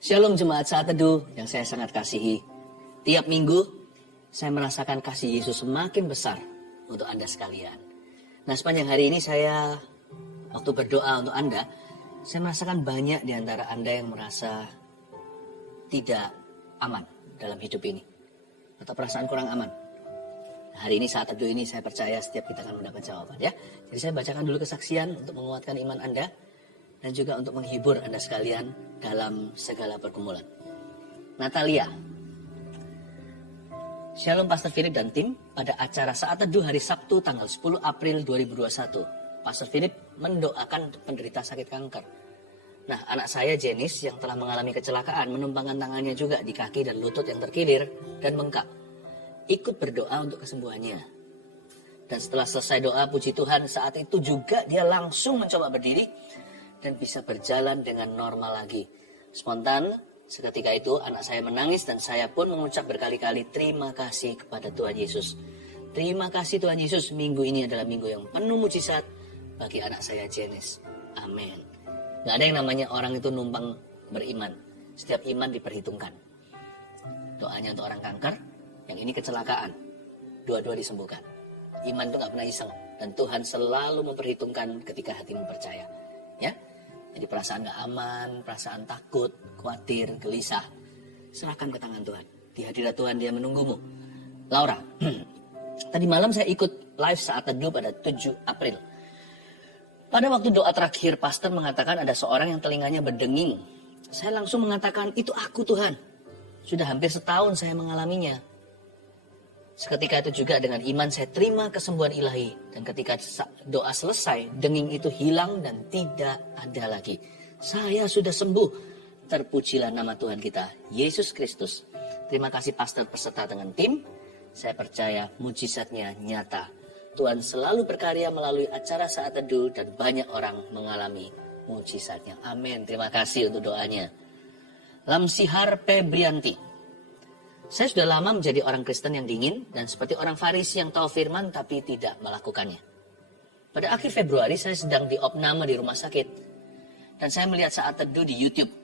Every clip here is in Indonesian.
Shalom jemaat saat teduh yang saya sangat kasihi. Tiap minggu saya merasakan kasih Yesus semakin besar untuk Anda sekalian. Nah, sepanjang hari ini saya waktu berdoa untuk Anda, saya merasakan banyak di antara Anda yang merasa tidak aman dalam hidup ini atau perasaan kurang aman. Nah, hari ini saat teduh ini saya percaya setiap kita akan mendapat jawaban ya. Jadi saya bacakan dulu kesaksian untuk menguatkan iman Anda dan juga untuk menghibur Anda sekalian dalam segala pergumulan. Natalia. Shalom Pastor Philip dan tim. Pada acara saat teduh hari Sabtu tanggal 10 April 2021, Pastor Philip mendoakan penderita sakit kanker. Nah, anak saya Jenis yang telah mengalami kecelakaan menumpangkan tangannya juga di kaki dan lutut yang terkilir dan bengkak. Ikut berdoa untuk kesembuhannya. Dan setelah selesai doa, puji Tuhan, saat itu juga dia langsung mencoba berdiri dan bisa berjalan dengan normal lagi. Spontan, seketika itu anak saya menangis dan saya pun mengucap berkali-kali terima kasih kepada Tuhan Yesus. Terima kasih Tuhan Yesus, minggu ini adalah minggu yang penuh mujizat bagi anak saya Jenis. Amin. Gak ada yang namanya orang itu numpang beriman. Setiap iman diperhitungkan. Doanya untuk orang kanker, yang ini kecelakaan. Dua-dua disembuhkan. Iman itu gak pernah iseng. Dan Tuhan selalu memperhitungkan ketika hatimu percaya. Ya. Jadi perasaan gak aman, perasaan takut, khawatir, gelisah, serahkan ke tangan Tuhan. Di hadirat Tuhan dia menunggumu. Laura, tadi malam saya ikut live saat teduh pada 7 April. Pada waktu doa terakhir, pastor mengatakan ada seorang yang telinganya berdenging. Saya langsung mengatakan, itu aku Tuhan. Sudah hampir setahun saya mengalaminya. Seketika itu juga dengan iman saya terima kesembuhan ilahi. Dan ketika doa selesai, denging itu hilang dan tidak ada lagi. Saya sudah sembuh. Terpujilah nama Tuhan kita, Yesus Kristus. Terima kasih pastor beserta dengan tim. Saya percaya mujizatnya nyata. Tuhan selalu berkarya melalui acara saat teduh dan banyak orang mengalami mujizatnya. Amin. Terima kasih untuk doanya. Lamsihar Febrianti. Saya sudah lama menjadi orang Kristen yang dingin dan seperti orang Farisi yang tahu firman tapi tidak melakukannya. Pada akhir Februari saya sedang diopname di rumah sakit dan saya melihat saat teduh di YouTube.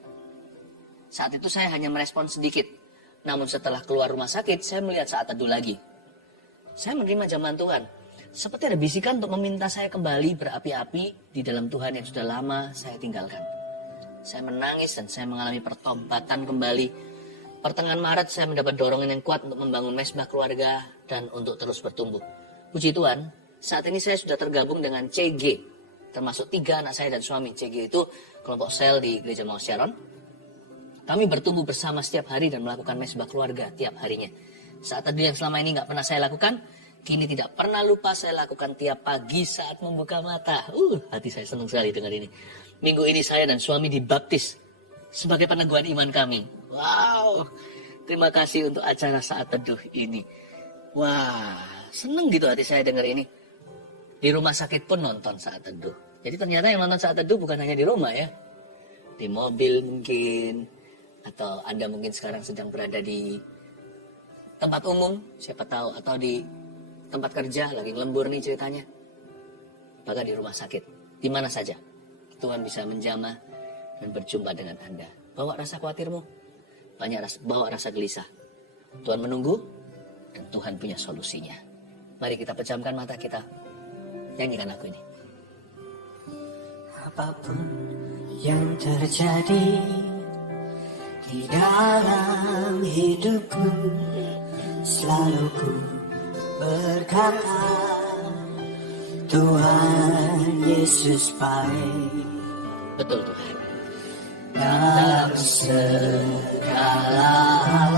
Saat itu saya hanya merespon sedikit, namun setelah keluar rumah sakit saya melihat saat teduh lagi. Saya menerima jaman Tuhan, seperti ada bisikan untuk meminta saya kembali berapi-api di dalam Tuhan yang sudah lama saya tinggalkan. Saya menangis dan saya mengalami pertobatan kembali. Pertengahan Maret saya mendapat dorongan yang kuat untuk membangun mesbah keluarga dan untuk terus bertumbuh. Puji Tuhan, saat ini saya sudah tergabung dengan CG, termasuk 3 anak saya dan suami. CG itu kelompok sel di Gereja Mount Sharon. Kami bertumbuh bersama setiap hari dan melakukan mesbah keluarga tiap harinya. Saat tadi yang selama ini nggak pernah saya lakukan, kini tidak pernah lupa saya lakukan tiap pagi saat membuka mata. Hati saya senang sekali dengar ini. Minggu ini saya dan suami dibaptis sebagai peneguhan iman kami. Wow, terima kasih untuk acara saat teduh ini. Wah, seneng gitu hati saya dengar ini. Di rumah sakit pun nonton saat teduh. Jadi ternyata yang nonton saat teduh bukan hanya di rumah ya. Di mobil mungkin. Atau Anda mungkin sekarang sedang berada di tempat umum, siapa tahu. Atau di tempat kerja, lagi lembur nih ceritanya. Bahkan di rumah sakit. Di mana saja. Tuhan bisa menjamah dan berjumpa dengan Anda. Bawa rasa khawatirmu. Bawa rasa gelisah. Tuhan menunggu dan Tuhan punya solusinya. Mari kita pejamkan mata kita. Nyanyikan lagu ini. Apapun yang terjadi di dalam hidupku, selalu ku berkata, Tuhan Yesus baik. Betul Tuhan. Dalam segala hal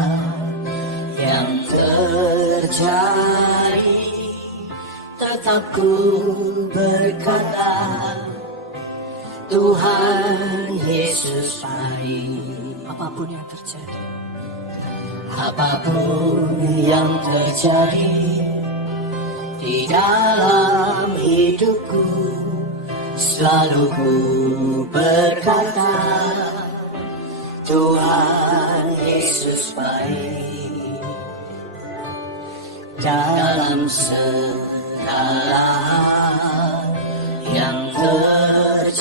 yang terjadi, tetap ku berkata, Tuhan Yesus baik. Apapun yang terjadi, apapun yang terjadi di dalam hidupku, selalu ku berkata, Tuhan Yesus baik. Dalam segala hal yang terjadi,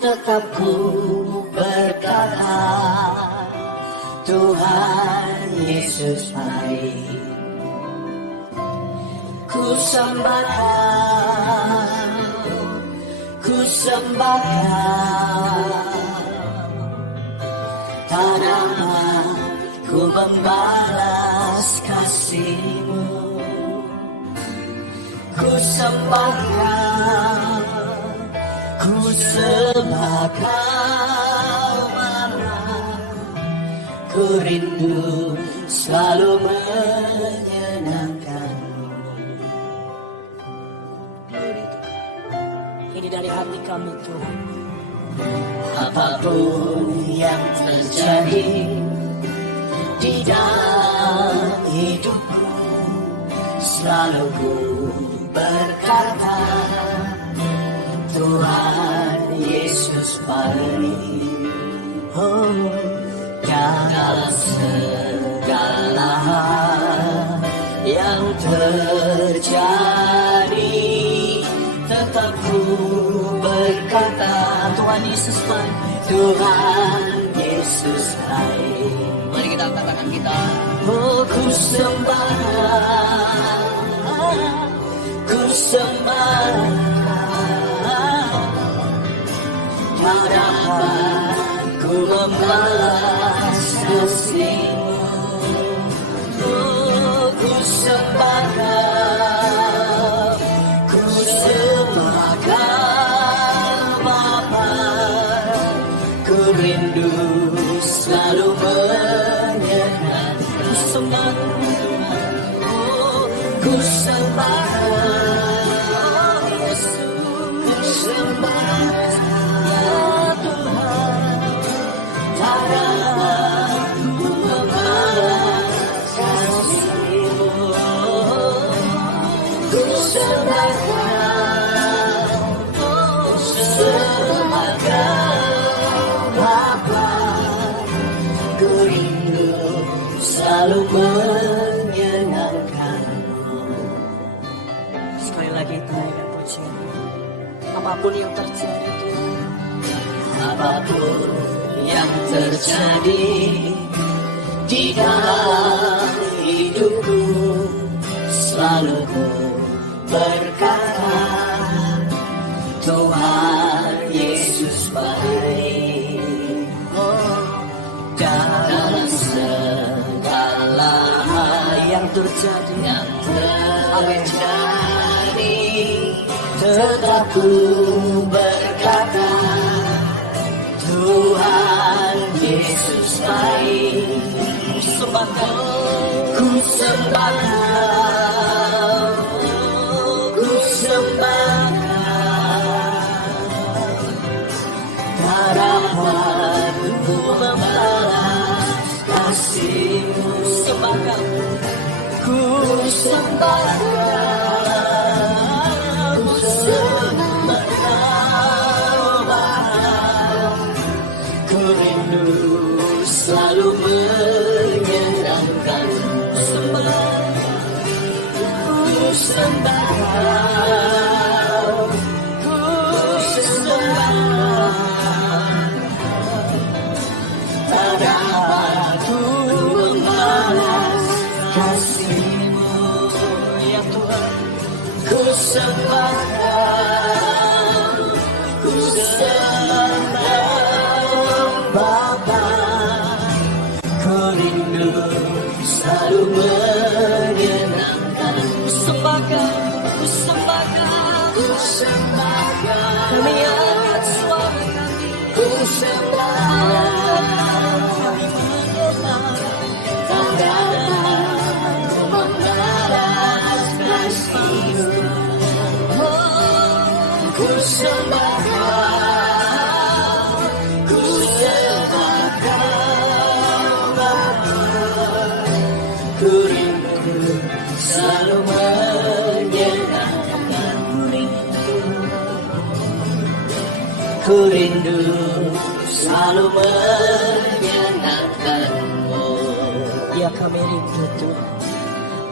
tetap ku berkata, Yesus baik. Ku sembah Kau, ku sembah Kau, tak dapat ku membalas kasih-Mu. Ku sembah Kau, ku sembah Kau, ku rindu selalu menyenangkan-Mu. Ini dari hati kami Tuhan. Apapun yang terjadi di dalam hidupku, selalu ku berkata, Tuhan Yesus baik. Oh, dalam segala hal yang terjadi, tetap ku berkata, Tuhan Yesus baik. Tuhan Yesus baik. Mari kita angkat tangan kita. Oh, ku sembah, ku sembah, tak dapat ku membalas kasih-Mu. Oh, ku sembah Kau, ku sembah Kau, Bapa, ku rindu selalu menyenangkan. Ku sembah Tuhan, oh, ku sembah Yesus, ku sembah Tuhan, tak dapat ku membalas kasih-Mu. Ku sembah Kau, ku sembah Kau, Bapa, ku rindu selalu menyenangkan-Mu. Sekali lagi taik dan pujian. Apapun yang terjadi Tuhan, Apapun yang terjadi di dalam hidupku, selalu ku berkata, Tuhan Yesus baik. Oh, dalam segala hal yang terjadi, yang terjadi, tetap ku berkata, Tuhan Yesus baik. Ku sembah Kau, ku sembah Kau, ku sembah Kau, tak dapat ku membalas kasih-Mu. Sembah Kau, ku sembah Kau, ku sembah Kau, Bapa, ku rindu selalu menyenangkan. Ku sembah Kau, ku sembah Kau, tak dapat ku membalas kasih-Mu. Ya Tuhan, ku sembah Kau, ku sembah Kau, Bapa, ku rindu selalu menyenangkan. Ku sembah Kau, ku sembah Kau, ku sembah Kau, kami angkat suara kami, ku sembah Kau, tak dapat ku membalas kasih-Mu. Oh, ku sembah Kau, ku sembah Kau, Bapa, ku rindu selalu menyenangkan. Ku rindu selalu menyenangkan-Mu. ya kami rindu Tuhan.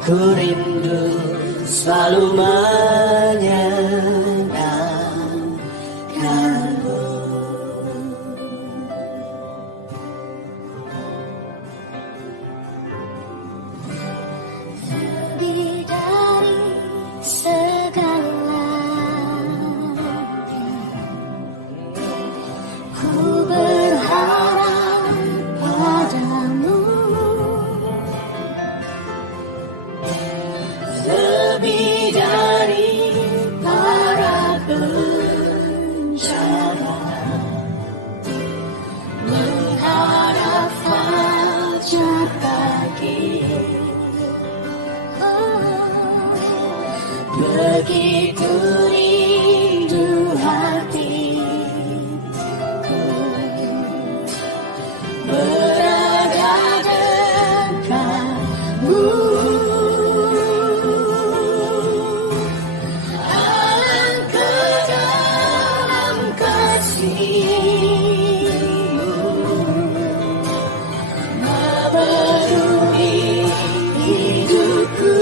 Ku rindu selalu menyenangkan-Mu. begitu rindu hatiku berada dekatmu. Alangkah dalam kasih-Mu, memenuhi hidupku.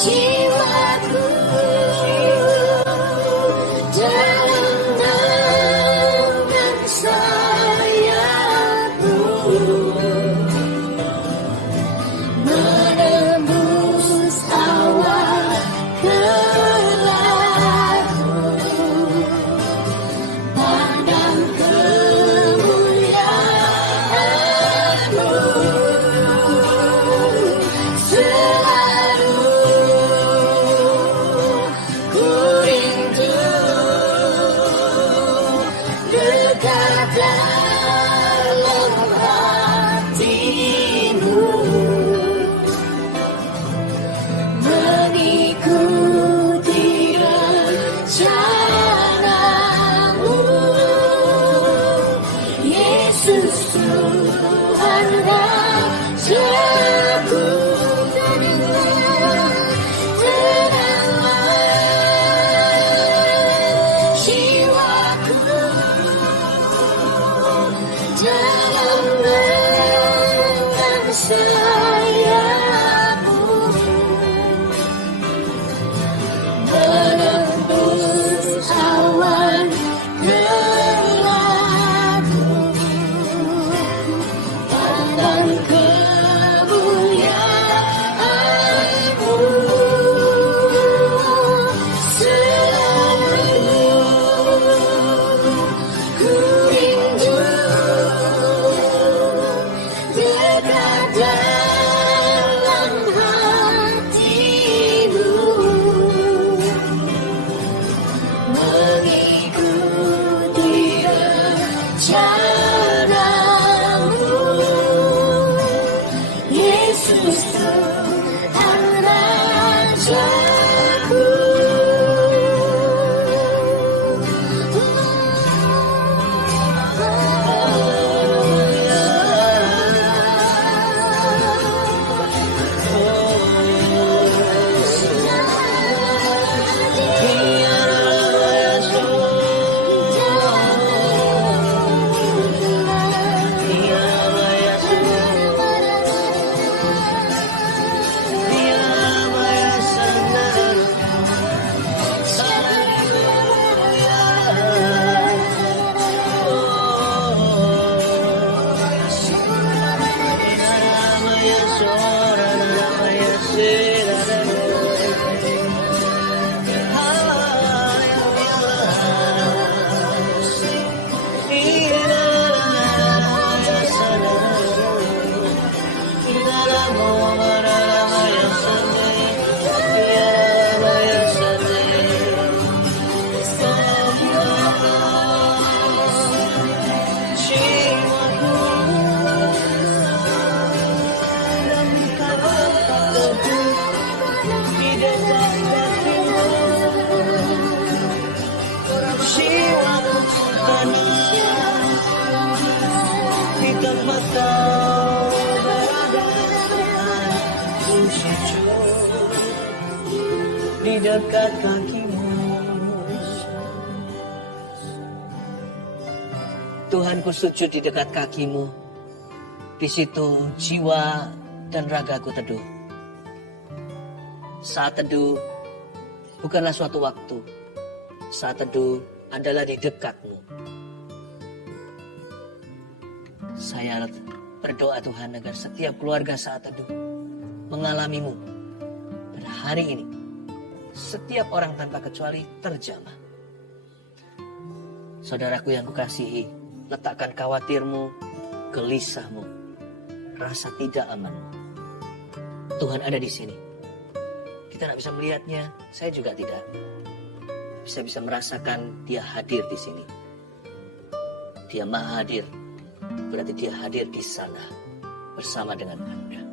Jiwaku dalam naungan sayap-Mu, menembus awan gelap-Mu, pandang kemuliaan-Mu. Selalu ku rindu dekat dalam hati-Mu, mengikuti rencana-Mu. Yesus Tuhan Rajaku, jiwaku dalam naungan sayap-Mu, menembus awan gelap-Mu, pandang kemuliaan-Mu. Selalu ku rindu dekat dalam hati-Mu, mengikuti rencana-Mu. Yesus Tuhan Rajaku. Di dekat kaki-Mu, Tuhan, ku sujud di dekat kaki-Mu. Di situ jiwa dan ragaku teduh. Saat teduh bukanlah suatu waktu. Saat teduh adalah di dekat-Mu. Saya berdoa Tuhan agar setiap keluarga saat teduh mengalami-Mu pada hari ini. Setiap orang tanpa kecuali terjamah. Saudaraku yang kukasihi, letakkan khawatirmu, gelisahmu, rasa tidak aman. Tuhan ada di sini. Kita tidak bisa melihatnya, saya juga tidak. Bisa merasakan Dia hadir di sini. Dia Maha Hadir, berarti Dia hadir di sana. bersama dengan Anda.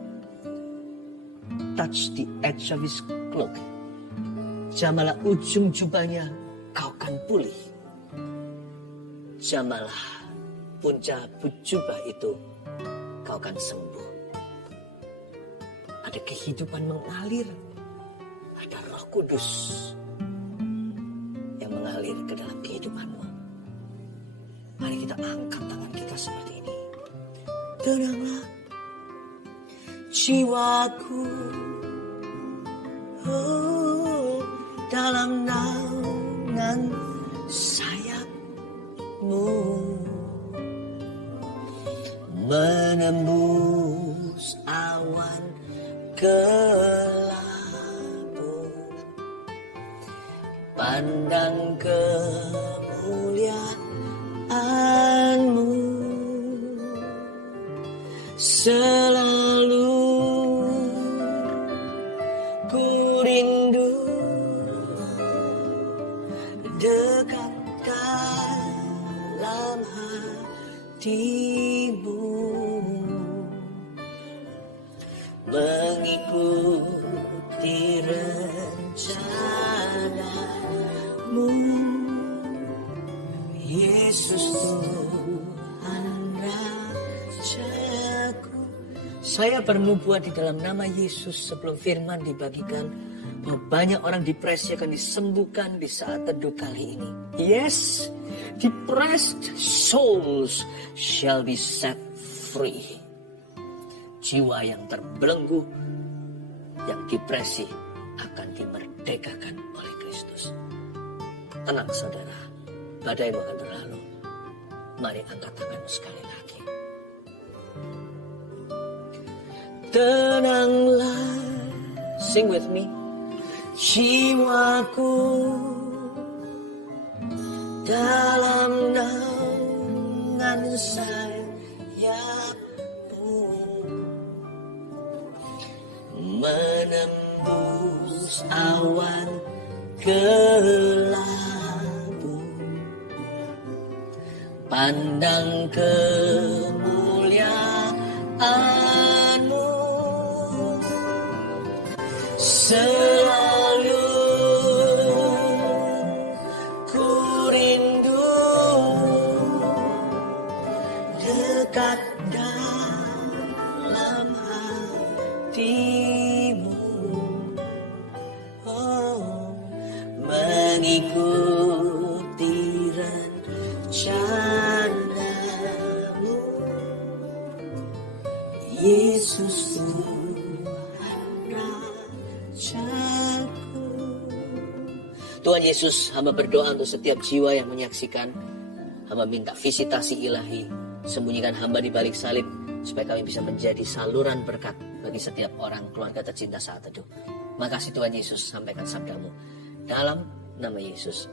Touch the edge of his cloak. Jamalah ujung jubahnya, kau akan pulih. Jamalah punca jubah itu, kau akan sembuh. Ada kehidupan mengalir. Ada Roh Kudus yang mengalir ke dalam kehidupanmu. Mari kita angkat tangan kita seperti ini. Tenanglah jiwaku, oh, dalam naungan sayapmu, menembus awan kelabu, pandang kemuliaan-Mu, selalu ku rindu dekat dalam hati-Mu, mengikuti rencana-Mu, Yesus Tuhan Rajaku. Saya bernubuat di dalam nama Yesus sebelum firman dibagikan bahwa banyak orang depresi akan disembuhkan di saat teduh kali ini. Yes, depressed souls shall be set free. Jiwa yang terbelenggu, yang depresi akan dimerdekakan oleh Kristus. Tenang saudara, badaimu akan berlalu. Mari angkat tanganmu sekali lagi. Tenanglah, sing with me. Jiwaku dalam naungan sayap-Mu, menembus awan kelabu, pandang kemuliaan-Mu, selalu ku rindu dekat dalam hati-Mu, oh, mengikuti rencana-Mu, Yesus Tuhan Rajaku. Tuhan Yesus, hamba berdoa untuk setiap jiwa yang menyaksikan. Hamba minta visitasi ilahi, sembunyikan hamba di balik salib, supaya kami bisa menjadi saluran berkat bagi setiap orang keluarga tercinta saat teduh. Makasih Tuhan Yesus, sampaikan sabdamu dalam nama Yesus.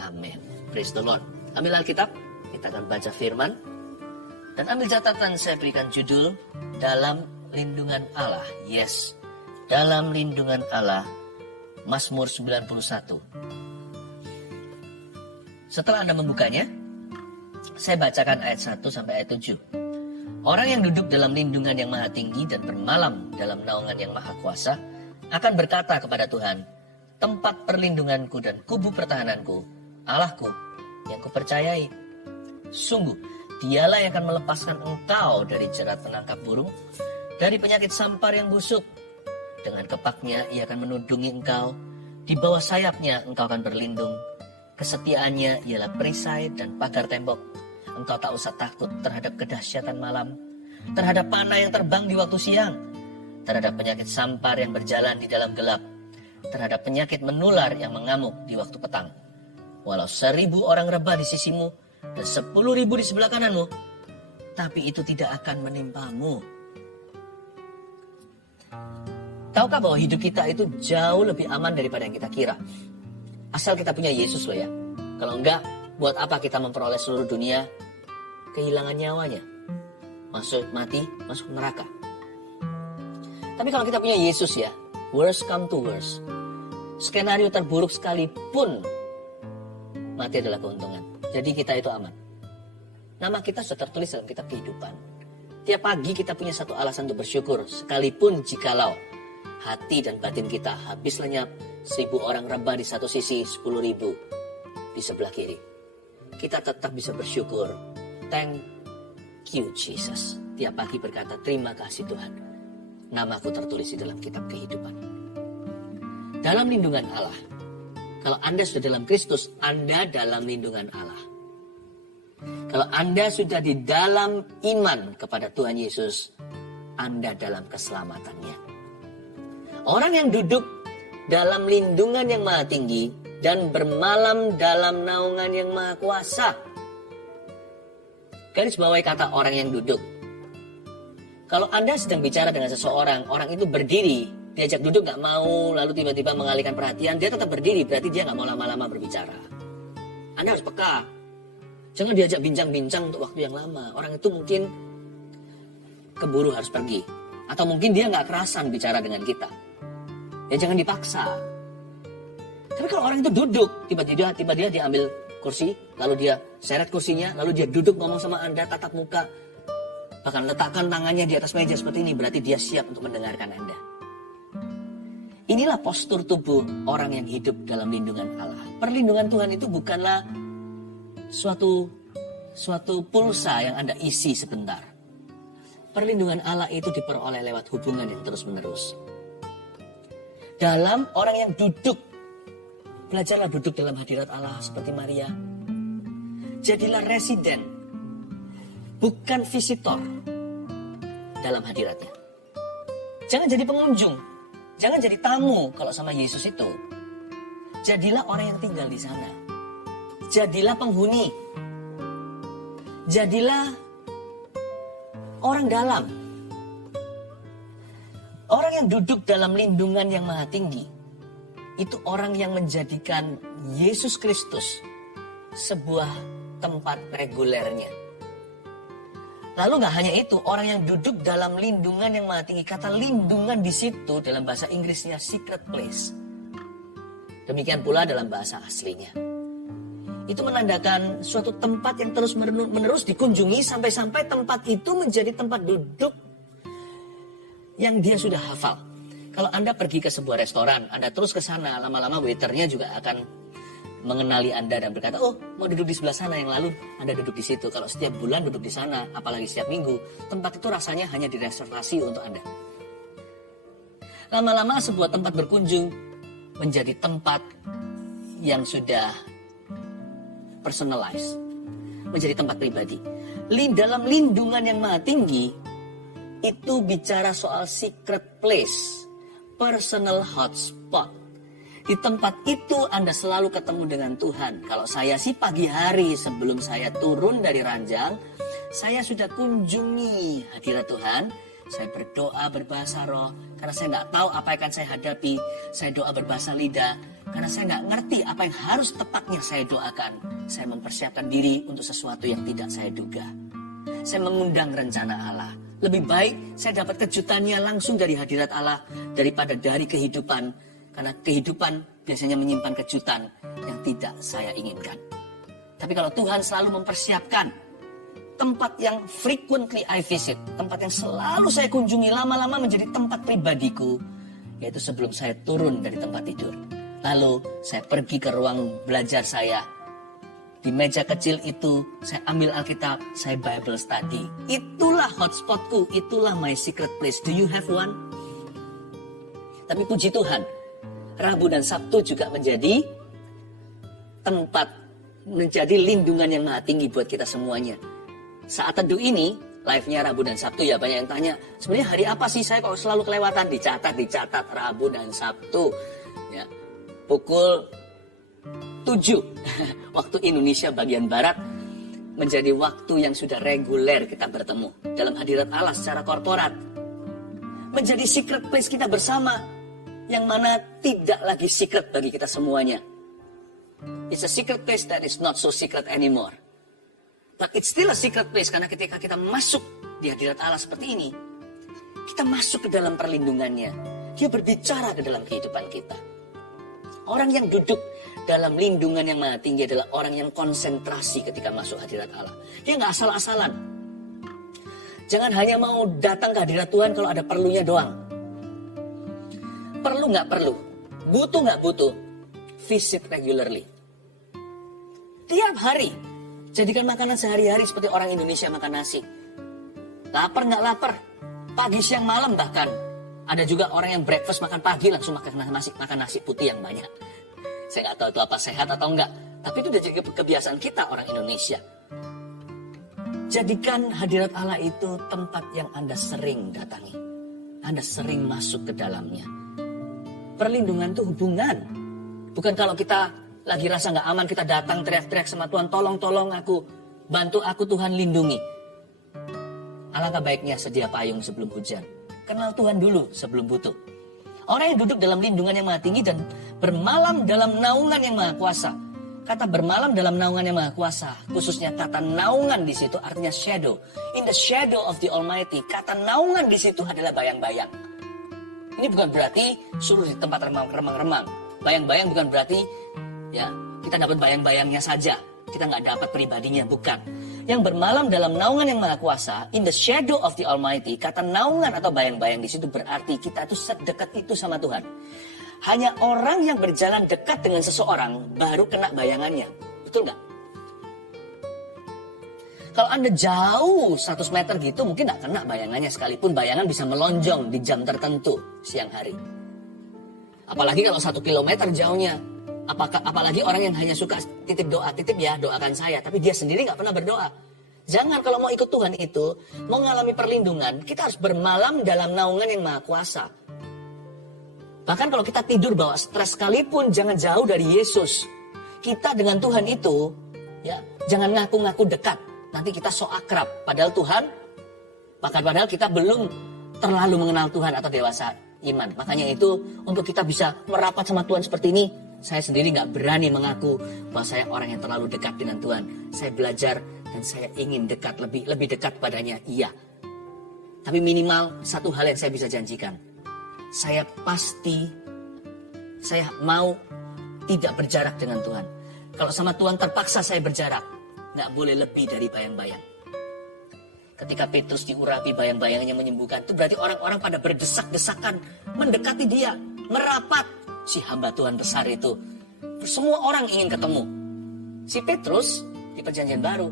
Amin. Praise the Lord. Ambil Alkitab, kita akan baca firman. Dan ambil catatan, saya berikan judul dalam lindungan Allah. Yes, dalam lindungan Allah. Mazmur 91. Setelah Anda membukanya, saya bacakan ayat 1 sampai ayat 7. Orang yang duduk dalam lindungan yang maha tinggi dan bermalam dalam naungan yang maha kuasa akan berkata kepada Tuhan, tempat perlindunganku dan kubu pertahananku, Allahku yang kupercayai. Sungguh, dialah yang akan melepaskan engkau dari jerat penangkap burung, dari penyakit sampar yang busuk. Dengan kepaknya ia akan menudungi engkau, di bawah sayapnya engkau akan berlindung. Kesetiaannya ialah perisai dan pagar tembok. Engkau tak usah takut terhadap kedahsyatan malam, terhadap panah yang terbang di waktu siang, terhadap penyakit sampar yang berjalan di dalam gelap, terhadap penyakit menular yang mengamuk di waktu petang. Walau 1000 orang rebah di sisimu dan 10.000 di sebelah kananmu, tapi itu tidak akan menimpamu. Tahukah bahwa hidup kita itu jauh lebih aman daripada yang kita kira? Asal kita punya Yesus loh ya. Kalau enggak, buat apa kita memperoleh seluruh dunia, kehilangan nyawanya, mati, masuk neraka. Tapi kalau kita punya Yesus ya, worst come to worst, skenario terburuk sekalipun, mati adalah keuntungan. Jadi kita itu aman. Nama kita sudah tertulis dalam kitab kehidupan. Tiap pagi kita punya satu alasan untuk bersyukur, sekalipun jikalau hati dan batin kita habis lenyap, 1000 orang rebah di satu sisi, 10.000 di sebelah kiri. Kita tetap bisa bersyukur. Thank you Jesus. Tiap pagi berkata, terima kasih Tuhan. Namaku tertulis di dalam kitab kehidupan. Dalam lindungan Allah. Kalau Anda sudah dalam Kristus, Anda dalam lindungan Allah. Kalau Anda sudah di dalam iman kepada Tuhan Yesus, Anda dalam keselamatannya. Orang yang duduk dalam lindungan yang maha tinggi dan bermalam dalam naungan yang maha kuasa. Garis bawahi kata orang yang duduk. Kalau Anda sedang bicara dengan seseorang, orang itu berdiri, diajak duduk gak mau, lalu tiba-tiba mengalihkan perhatian, dia tetap berdiri, berarti dia gak mau lama-lama berbicara. Anda harus peka. Jangan diajak bincang-bincang untuk waktu yang lama. Orang itu mungkin keburu harus pergi. Atau mungkin dia gak kerasan bicara dengan kita. Ya jangan dipaksa. Tapi kalau orang itu duduk, tiba-tiba dia diambil kursi, lalu dia seret kursinya, lalu dia duduk ngomong sama Anda, tatap muka, bahkan letakkan tangannya di atas meja seperti ini, berarti dia siap untuk mendengarkan Anda. Inilah postur tubuh orang yang hidup dalam lindungan Allah. Perlindungan Tuhan itu bukanlah suatu pulsa yang Anda isi sebentar. Perlindungan Allah itu diperoleh lewat hubungan yang terus-menerus. Dalam orang yang duduk, belajarlah duduk dalam hadirat Allah seperti Maria. Jadilah residen, bukan visitor dalam hadiratnya. Jangan jadi pengunjung, jangan jadi tamu kalau sama Yesus itu. Jadilah orang yang tinggal di sana. Jadilah penghuni. Jadilah orang dalam. Orang yang duduk dalam lindungan yang maha tinggi, itu orang yang menjadikan Yesus Kristus sebuah tempat regulernya. Lalu gak hanya itu, orang yang duduk dalam lindungan yang maha tinggi. Kata lindungan di situ dalam bahasa Inggrisnya secret place. Demikian pula dalam bahasa aslinya. Itu menandakan suatu tempat yang terus menerus dikunjungi sampai-sampai tempat itu menjadi tempat duduk yang dia sudah hafal. Kalau Anda pergi ke sebuah restoran, Anda terus ke sana, lama-lama waiternya juga akan mengenali Anda dan berkata, oh mau duduk di sebelah sana, yang lalu Anda duduk di situ. Kalau setiap bulan duduk di sana, apalagi setiap minggu, tempat itu rasanya hanya direservasi untuk Anda. Lama-lama sebuah tempat berkunjung menjadi tempat yang sudah personalized, menjadi tempat pribadi. Dalam lindungan yang maha tinggi, itu bicara soal secret place, personal hotspot. Di tempat itu Anda selalu ketemu dengan Tuhan. Kalau saya sih pagi hari sebelum saya turun dari ranjang, saya sudah kunjungi hadirat Tuhan. Saya berdoa berbahasa roh, karena saya nggak tahu apa yang akan saya hadapi. Saya doa berbahasa lidah, karena saya nggak ngerti apa yang harus tepatnya saya doakan. Saya mempersiapkan diri untuk sesuatu yang tidak saya duga. Saya mengundang rencana Allah. Lebih baik saya dapat kejutannya langsung dari hadirat Allah daripada dari kehidupan. Karena kehidupan biasanya menyimpan kejutan yang tidak saya inginkan. Tapi kalau Tuhan selalu mempersiapkan tempat yang frequently I visit, tempat yang selalu saya kunjungi, lama-lama menjadi tempat pribadiku, yaitu sebelum saya turun dari tempat tidur. Lalu saya pergi ke ruang belajar saya. Di meja kecil itu saya ambil Alkitab, saya Bible study. Itulah hotspotku, itulah my secret place. Do you have one? Tapi puji Tuhan, Rabu dan Sabtu juga menjadi tempat, menjadi lindungan yang maha tinggi buat kita semuanya. Saat teduh ini, live-nya Rabu dan Sabtu, ya banyak yang tanya, sebenarnya hari apa sih saya kok selalu kelewatan? Dicatat Rabu dan Sabtu. Ya, pukul 7 waktu Indonesia bagian Barat menjadi waktu yang sudah reguler kita bertemu dalam hadirat Allah secara korporat. Menjadi secret place kita bersama, yang mana tidak lagi secret bagi kita semuanya. It's a secret place that is not so secret anymore. But it's still a secret place, karena ketika kita masuk di hadirat Allah seperti ini, kita masuk ke dalam perlindungannya. Dia berbicara ke dalam kehidupan kita. Orang yang duduk dalam lindungan yang maha tinggi adalah orang yang konsentrasi ketika masuk hadirat Allah. Dia nggak asal-asalan. Jangan hanya mau datang ke hadirat Tuhan kalau ada perlunya doang. Perlu nggak perlu, butuh nggak butuh, visit regularly. Tiap hari, jadikan makanan sehari-hari seperti orang Indonesia makan nasi. Lapar nggak lapar, pagi siang malam bahkan. Ada juga orang yang breakfast makan pagi langsung makan nasi putih yang banyak. Saya nggak tahu itu apa sehat atau enggak, tapi itu udah jadi kebiasaan kita orang Indonesia. Jadikan hadirat Allah itu tempat yang Anda sering datangi. Anda sering masuk ke dalamnya. Perlindungan itu hubungan. Bukan kalau kita lagi rasa nggak aman, kita datang teriak-teriak sama Tuhan, tolong aku, bantu aku Tuhan, lindungi. Alangkah baiknya sedia payung sebelum hujan. Kenal Tuhan dulu sebelum butuh. Orang yang duduk dalam lindungan yang maha tinggi dan bermalam dalam naungan yang maha kuasa. Kata bermalam dalam naungan yang maha kuasa, khususnya kata naungan di situ artinya shadow. In the shadow of the Almighty, kata naungan di situ adalah bayang-bayang. Ini bukan berarti suruh di tempat remang-remang. Bayang-bayang bukan berarti ya kita dapat bayang-bayangnya saja. Kita nggak dapat pribadinya, bukan. Yang bermalam dalam naungan yang maha kuasa, in the shadow of the Almighty, kata naungan atau bayang-bayang di situ berarti kita itu sedekat itu sama Tuhan. Hanya orang yang berjalan dekat dengan seseorang baru kena bayangannya. Betul nggak? Kalau Anda jauh 100 meter gitu mungkin nggak kena bayangannya, sekalipun bayangan bisa melonjong di jam tertentu siang hari. Apalagi kalau 1 kilometer jauhnya. Apalagi orang yang hanya suka titip doa, titip ya doakan saya, tapi dia sendiri nggak pernah berdoa. Jangan, kalau mau ikut Tuhan itu, mau mengalami perlindungan, kita harus bermalam dalam naungan yang maha kuasa. Bahkan kalau kita tidur bawa stres sekalipun, jangan jauh dari Yesus. Kita dengan Tuhan itu, ya jangan ngaku-ngaku dekat. Nanti kita so akrab, padahal kita belum terlalu mengenal Tuhan atau dewasa iman. Makanya itu, untuk kita bisa merapat sama Tuhan seperti ini, saya sendiri nggak berani mengaku bahwa saya orang yang terlalu dekat dengan Tuhan. Saya belajar dan saya ingin dekat, lebih dekat padanya, iya. Tapi minimal satu hal yang saya bisa janjikan. Saya mau tidak berjarak dengan Tuhan. Kalau sama Tuhan terpaksa saya berjarak, nggak boleh lebih dari bayang-bayang. Ketika Petrus diurapi bayang-bayangnya menyembuhkan, itu berarti orang-orang pada berdesak-desakan, mendekati dia, merapat. Si hamba Tuhan besar itu, semua orang ingin ketemu. Si Petrus di Perjanjian Baru,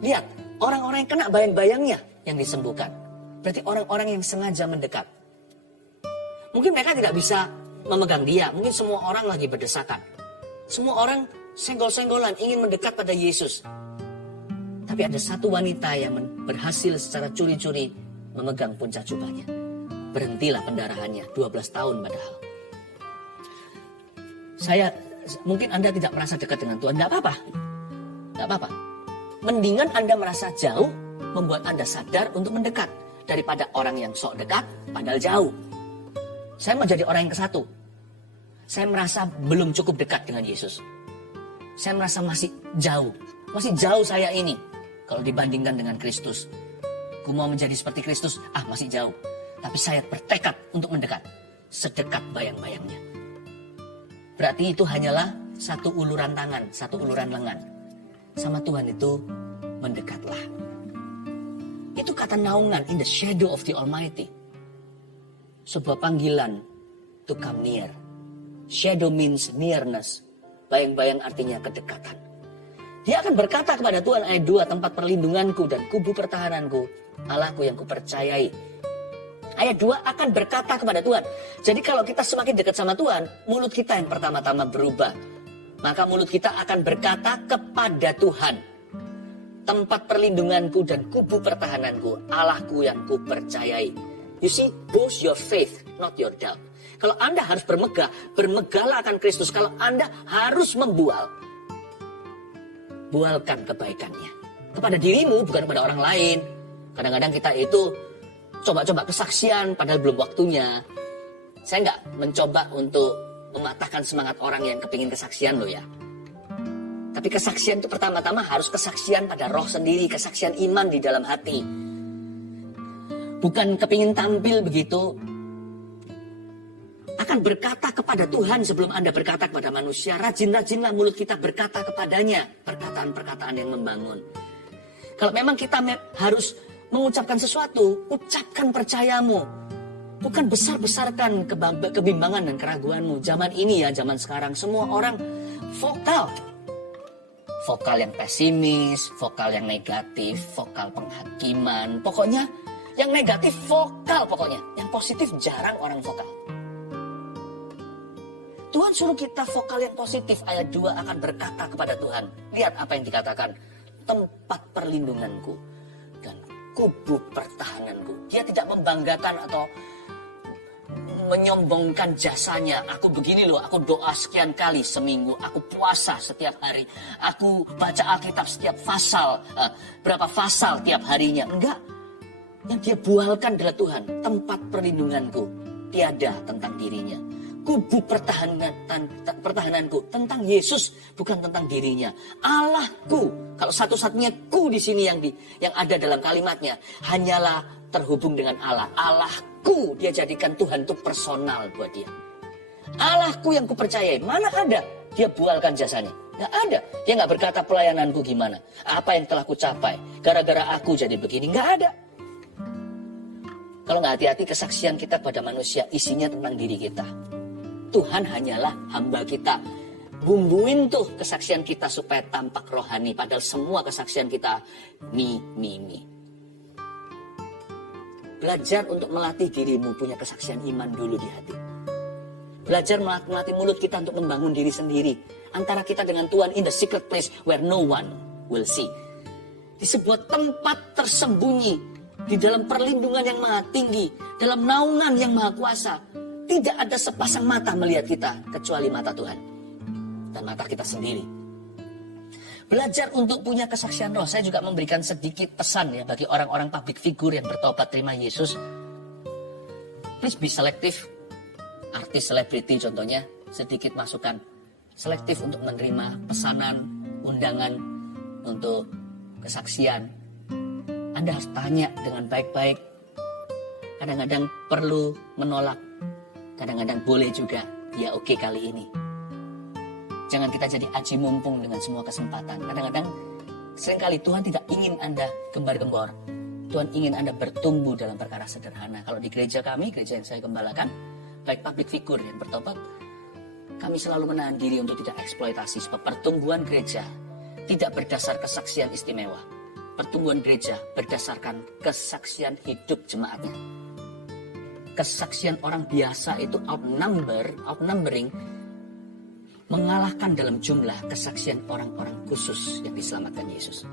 lihat orang-orang yang kena bayang-bayangnya yang disembuhkan. Berarti orang-orang yang sengaja mendekat. Mungkin mereka tidak bisa memegang dia, mungkin semua orang lagi berdesakan. Semua orang senggol-senggolan ingin mendekat pada Yesus. Tapi ada satu wanita yang berhasil secara curi-curi memegang puncak jubahnya. Berhentilah pendarahannya, 12 tahun padahal. Mungkin Anda tidak merasa dekat dengan Tuhan, nggak apa-apa. Mendingan Anda merasa jauh, membuat Anda sadar untuk mendekat, daripada orang yang sok dekat, padahal jauh. Saya mau jadi orang yang ke-1. Saya merasa belum cukup dekat dengan Yesus. Saya merasa masih jauh saya ini, kalau dibandingkan dengan Kristus. Aku mau menjadi seperti Kristus, masih jauh. Tapi saya bertekad untuk mendekat, sedekat bayang-bayangnya. Berarti itu hanyalah satu uluran tangan, satu uluran lengan. Sama Tuhan itu mendekatlah. Itu kata naungan, in the shadow of the Almighty. Sebuah panggilan to come near. Shadow means nearness. Bayang-bayang artinya kedekatan. Dia akan berkata kepada Tuhan, ayat 2, tempat perlindunganku dan kubu pertahananku, Allahku yang kupercayai. Ayat 2 akan berkata kepada Tuhan. Jadi kalau kita semakin dekat sama Tuhan, mulut kita yang pertama-tama berubah. Maka mulut kita akan berkata kepada Tuhan, tempat perlindunganku dan kubu pertahananku, Allahku yang kupercayai. You see, boast your faith, not your doubt. Kalau Anda harus bermegahlah akan Kristus. Kalau Anda harus bualkan kebaikannya. Kepada dirimu, bukan kepada orang lain. Kadang-kadang kita itu coba-coba kesaksian padahal belum waktunya. Saya nggak mencoba untuk mematahkan semangat orang yang kepingin kesaksian loh ya. Tapi kesaksian itu pertama-tama harus kesaksian pada roh sendiri, kesaksian iman di dalam hati. Bukan kepingin tampil begitu. Akan berkata kepada Tuhan sebelum Anda berkata kepada manusia. Rajin-rajinlah mulut kita berkata kepadanya. Perkataan-perkataan yang membangun. Kalau memang kita harus mengucapkan sesuatu, ucapkan percayamu. Bukan besar-besarkan kebimbangan dan keraguanmu. Zaman ini ya, zaman sekarang, semua orang vokal. Vokal yang pesimis, vokal yang negatif, vokal penghakiman. Pokoknya yang negatif vokal pokoknya. Yang positif jarang orang vokal. Tuhan suruh kita vokal yang positif. Ayat 2 akan berkata kepada Tuhan. Lihat apa yang dikatakan. Tempat perlindunganku dan kubu pertahananku. Dia tidak membanggakan atau menyombongkan jasanya. Aku begini loh, aku doa sekian kali seminggu, aku puasa setiap hari, aku baca Alkitab setiap pasal, berapa pasal tiap harinya. Enggak. Yang dia bualkan adalah Tuhan, tempat perlindunganku, tiada tentang dirinya. Kubu pertahananku tentang Yesus, bukan tentang dirinya. Allahku, kalau satu-satunya ku di sini yang ada dalam kalimatnya, hanyalah terhubung dengan Allah. Allahku, dia jadikan Tuhan itu personal buat dia. Allahku yang kupercayai, mana ada dia bualkan jasanya? Nggak ada. Dia nggak berkata pelayananku gimana, apa yang telah kucapai, gara-gara aku jadi begini, nggak ada. Kalau nggak hati-hati, kesaksian kita pada manusia isinya tentang diri kita. Tuhan hanyalah hamba kita. Bumbuin tuh kesaksian kita supaya tampak rohani. Padahal semua kesaksian kita me. Belajar untuk melatih dirimu punya kesaksian iman dulu di hati. Belajar melatih mulut kita untuk membangun diri sendiri. Antara kita dengan Tuhan in the secret place where no one will see. Di sebuah tempat tersembunyi. Di dalam perlindungan yang maha tinggi. Dalam naungan yang maha kuasa. Tidak ada sepasang mata melihat kita kecuali mata Tuhan dan mata kita sendiri. Belajar untuk punya kesaksian roh. Saya juga memberikan sedikit pesan ya bagi orang-orang public figure yang bertobat terima Yesus. Please be selektif. Artis selebriti contohnya, sedikit masukan. Selektif untuk menerima pesanan, undangan untuk kesaksian. Anda harus tanya dengan baik-baik. Kadang-kadang perlu menolak. Kadang-kadang boleh juga, ya oke kali ini. Jangan kita jadi aji mumpung dengan semua kesempatan. Kadang-kadang, seringkali Tuhan tidak ingin Anda gembar-gembor. Tuhan ingin Anda bertumbuh dalam perkara sederhana. Kalau di gereja kami, gereja yang saya gembalakan, baik public figure yang bertobat, kami selalu menahan diri untuk tidak eksploitasi. Sebab pertumbuhan gereja tidak berdasar kesaksian istimewa. Pertumbuhan gereja berdasarkan kesaksian hidup jemaatnya. Kesaksian orang biasa itu outnumbering, mengalahkan dalam jumlah kesaksian orang-orang khusus yang diselamatkan Yesus.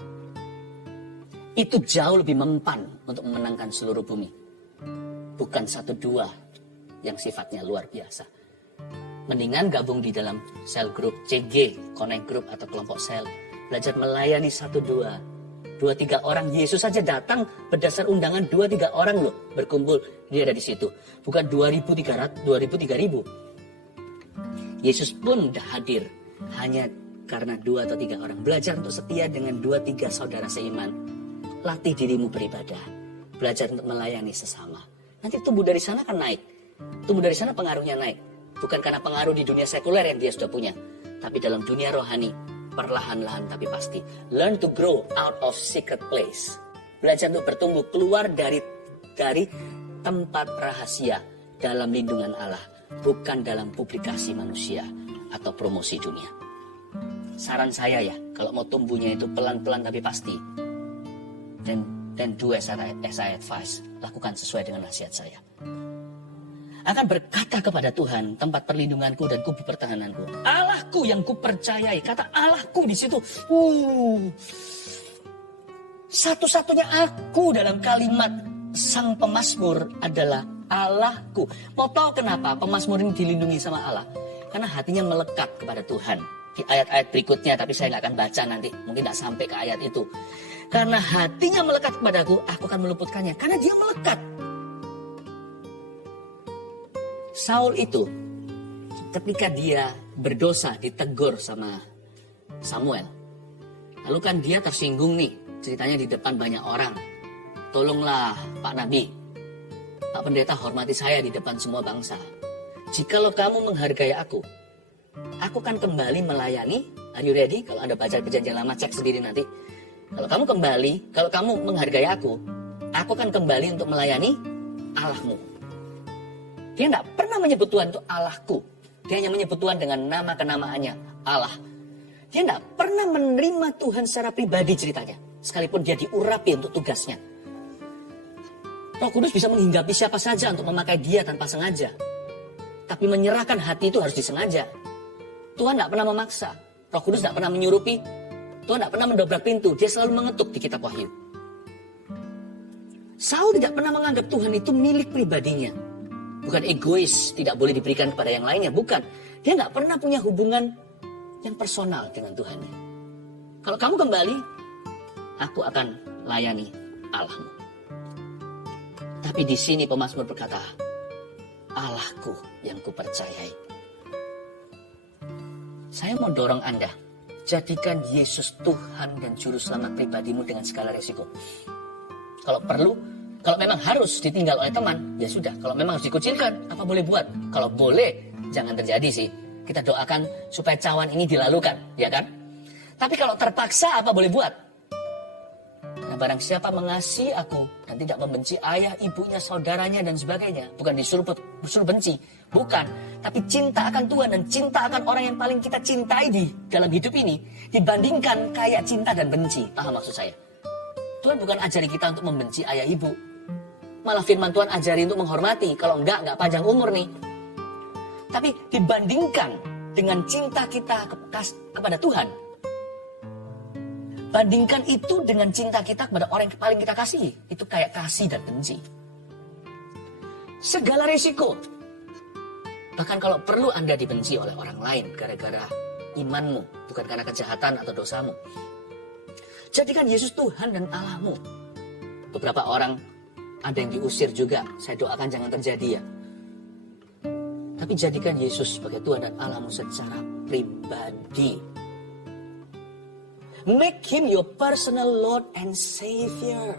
Itu jauh lebih mempan untuk memenangkan seluruh bumi. Bukan 1-2 yang sifatnya luar biasa. Mendingan gabung di dalam sel grup CG, connect group atau kelompok sel. Belajar melayani 1-2. 2-3 orang, Yesus saja datang berdasar undangan 2-3 orang loh berkumpul, dia ada di situ. Bukan 2.300, 2.000, 3.000. Yesus pun dah hadir hanya karena 2 atau 3 orang. Belajar untuk setia dengan 2-3 saudara seiman. Latih dirimu beribadah. Belajar untuk melayani sesama. Nanti tumbuh dari sana kan naik. Tumbuh dari sana pengaruhnya naik. Bukan karena pengaruh di dunia sekuler yang dia sudah punya, tapi dalam dunia rohani. Perlahan-lahan tapi pasti. Learn to grow out of secret place. Belajar untuk bertumbuh keluar dari tempat rahasia dalam lindungan Allah. Bukan dalam publikasi manusia atau promosi dunia. Saran saya ya, kalau mau tumbuhnya itu pelan-pelan tapi pasti. Dan do as I advise. Lakukan sesuai dengan nasihat saya. Akan berkata kepada Tuhan, tempat perlindunganku dan kubu pertahananku. Allahku yang kupercayai. Kata Allahku di situ. Satu-satunya aku dalam kalimat sang pemazmur adalah Allahku. Mau tahu kenapa pemazmur ini dilindungi sama Allah? Karena hatinya melekat kepada Tuhan. Di ayat-ayat berikutnya, tapi saya nggak akan baca nanti. Mungkin nggak sampai ke ayat itu. Karena hatinya melekat kepadaku, aku akan meluputkannya. Karena dia melekat. Saul itu ketika dia berdosa ditegur sama Samuel. Lalu kan dia tersinggung nih, ceritanya di depan banyak orang. Tolonglah Pak Nabi, Pak Pendeta hormati saya di depan semua bangsa. Jikalau kamu menghargai aku kan kembali melayani. Are you ready? Kalau Anda baca perjanjian lama, cek sendiri nanti. Kalau kamu menghargai aku, Aku akan kembali untuk melayani Allahmu. Dia tidak pernah menyebut Tuhan itu Allahku. Dia hanya menyebut Tuhan dengan nama kenamaannya, Allah. Dia tidak pernah menerima Tuhan secara pribadi ceritanya. Sekalipun dia diurapi untuk tugasnya. Roh Kudus bisa menghinggapi siapa saja untuk memakai dia tanpa sengaja. Tapi menyerahkan hati itu harus disengaja. Tuhan tidak pernah memaksa. Roh Kudus tidak pernah menyurupi. Tuhan tidak pernah mendobrak pintu. Dia selalu mengetuk di kitab Wahyu. Saul tidak pernah menganggap Tuhan itu milik pribadinya. Bukan egois, tidak boleh diberikan kepada yang lainnya. Bukan. Dia tidak pernah punya hubungan yang personal dengan Tuhannya. Kalau kamu kembali, aku akan layani Allahmu. Tapi di sini pemazmur berkata, Allahku yang kupercayai. Saya mau dorong Anda, jadikan Yesus Tuhan dan Juru Selamat pribadimu dengan segala resiko. Kalau perlu, kalau memang harus ditinggal oleh teman, ya sudah. Kalau memang harus dikucilkan, apa boleh buat? Kalau boleh, jangan terjadi sih. Kita doakan supaya cawan ini dilalukan, ya kan? Tapi kalau terpaksa, apa boleh buat? Nah, barang siapa mengasihi aku dan tidak membenci ayah, ibunya, saudaranya, dan sebagainya. Bukan disuruh benci. Bukan. Tapi cinta akan Tuhan dan cinta akan orang yang paling kita cintai di dalam hidup ini. Dibandingkan kayak cinta dan benci. Paham maksud saya? Tuhan bukan ajari kita untuk membenci ayah ibu. Malah firman Tuhan ajari untuk menghormati. Kalau enggak panjang umur nih. Tapi dibandingkan dengan cinta kita kepada Tuhan. Bandingkan itu dengan cinta kita kepada orang yang paling kita kasihi. Itu kayak kasih dan benci. Segala risiko. Bahkan kalau perlu Anda dibenci oleh orang lain gara-gara imanmu. Bukan karena kejahatan atau dosamu. Jadikan Yesus Tuhan dan Allahmu. Beberapa orang ada yang diusir juga. Saya doakan jangan terjadi ya. Tapi jadikan Yesus sebagai Tuhan dan Allahmu secara pribadi. Make Him your personal Lord and Savior.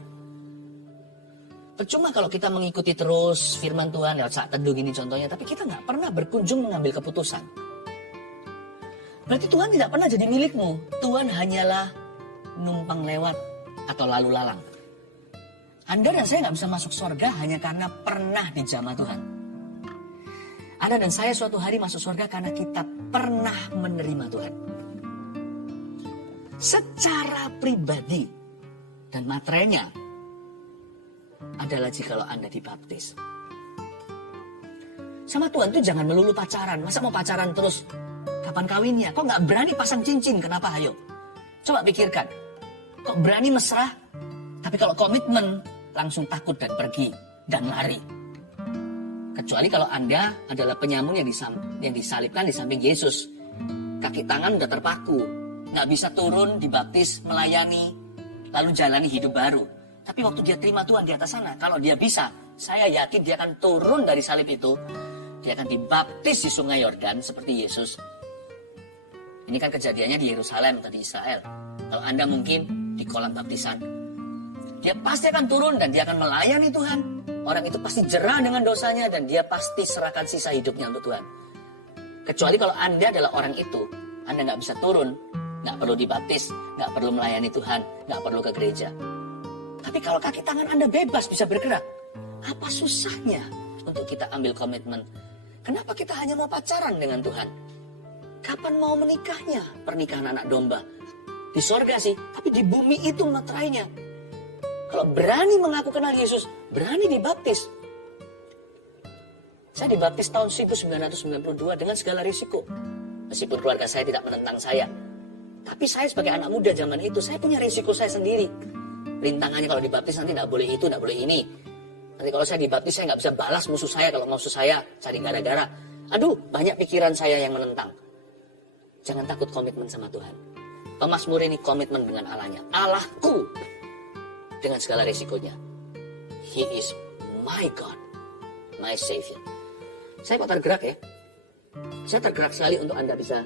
Percuma kalau kita mengikuti terus firman Tuhan lewat saat teduh gini contohnya. Tapi kita nggak pernah berkunjung mengambil keputusan. Berarti Tuhan tidak pernah jadi milikmu. Tuhan hanyalah numpang lewat atau lalu lalang. Anda dan saya nggak bisa masuk surga hanya karena pernah dijamah Tuhan. Anda dan saya suatu hari masuk surga karena kita pernah menerima Tuhan. Secara pribadi dan materainya adalah jikalau Anda dibaptis. Sama Tuhan tuh jangan melulu pacaran. Masa mau pacaran terus? Kapan kawinnya? Kok nggak berani pasang cincin? Kenapa? Ayo. Coba pikirkan. Kok berani mesra? Tapi kalau komitmen langsung takut dan pergi dan lari. Kecuali kalau Anda adalah penyamun yang disalibkan di samping Yesus. Kaki tangan udah terpaku. Nggak bisa turun, dibaptis, melayani, lalu jalani hidup baru. Tapi waktu dia terima Tuhan di atas sana, kalau dia bisa, saya yakin dia akan turun dari salib itu. Dia akan dibaptis di sungai Yordan seperti Yesus. Ini kan kejadiannya di Yerusalem atau di Israel. Kalau Anda mungkin di kolam baptisan. Dia pasti akan turun dan dia akan melayani Tuhan. Orang itu pasti jerah dengan dosanya dan dia pasti serahkan sisa hidupnya untuk Tuhan. Kecuali kalau Anda adalah orang itu, Anda nggak bisa turun, nggak perlu dibaptis, nggak perlu melayani Tuhan, nggak perlu ke gereja. Tapi kalau kaki tangan Anda bebas bisa bergerak, apa susahnya untuk kita ambil komitmen? Kenapa kita hanya mau pacaran dengan Tuhan? Kapan mau menikahnya? Pernikahan anak domba. Di sorga sih, tapi di bumi itu materainya. Kalau berani mengaku kenal Yesus, berani dibaptis. Saya dibaptis tahun 1992 dengan segala risiko. Meskipun keluarga saya tidak menentang saya. Tapi saya sebagai anak muda zaman itu, saya punya risiko saya sendiri. Rintangannya kalau dibaptis nanti tidak boleh itu, tidak boleh ini. Nanti kalau saya dibaptis, saya nggak bisa balas musuh saya. Kalau musuh saya cari gara-gara. Aduh, banyak pikiran saya yang menentang. Jangan takut komitmen sama Tuhan. Pemazmur ini komitmen dengan Allahnya. Allahku dengan segala risikonya. He is my God, my Savior. Saya kok tergerak ya. Saya tergerak sekali untuk Anda bisa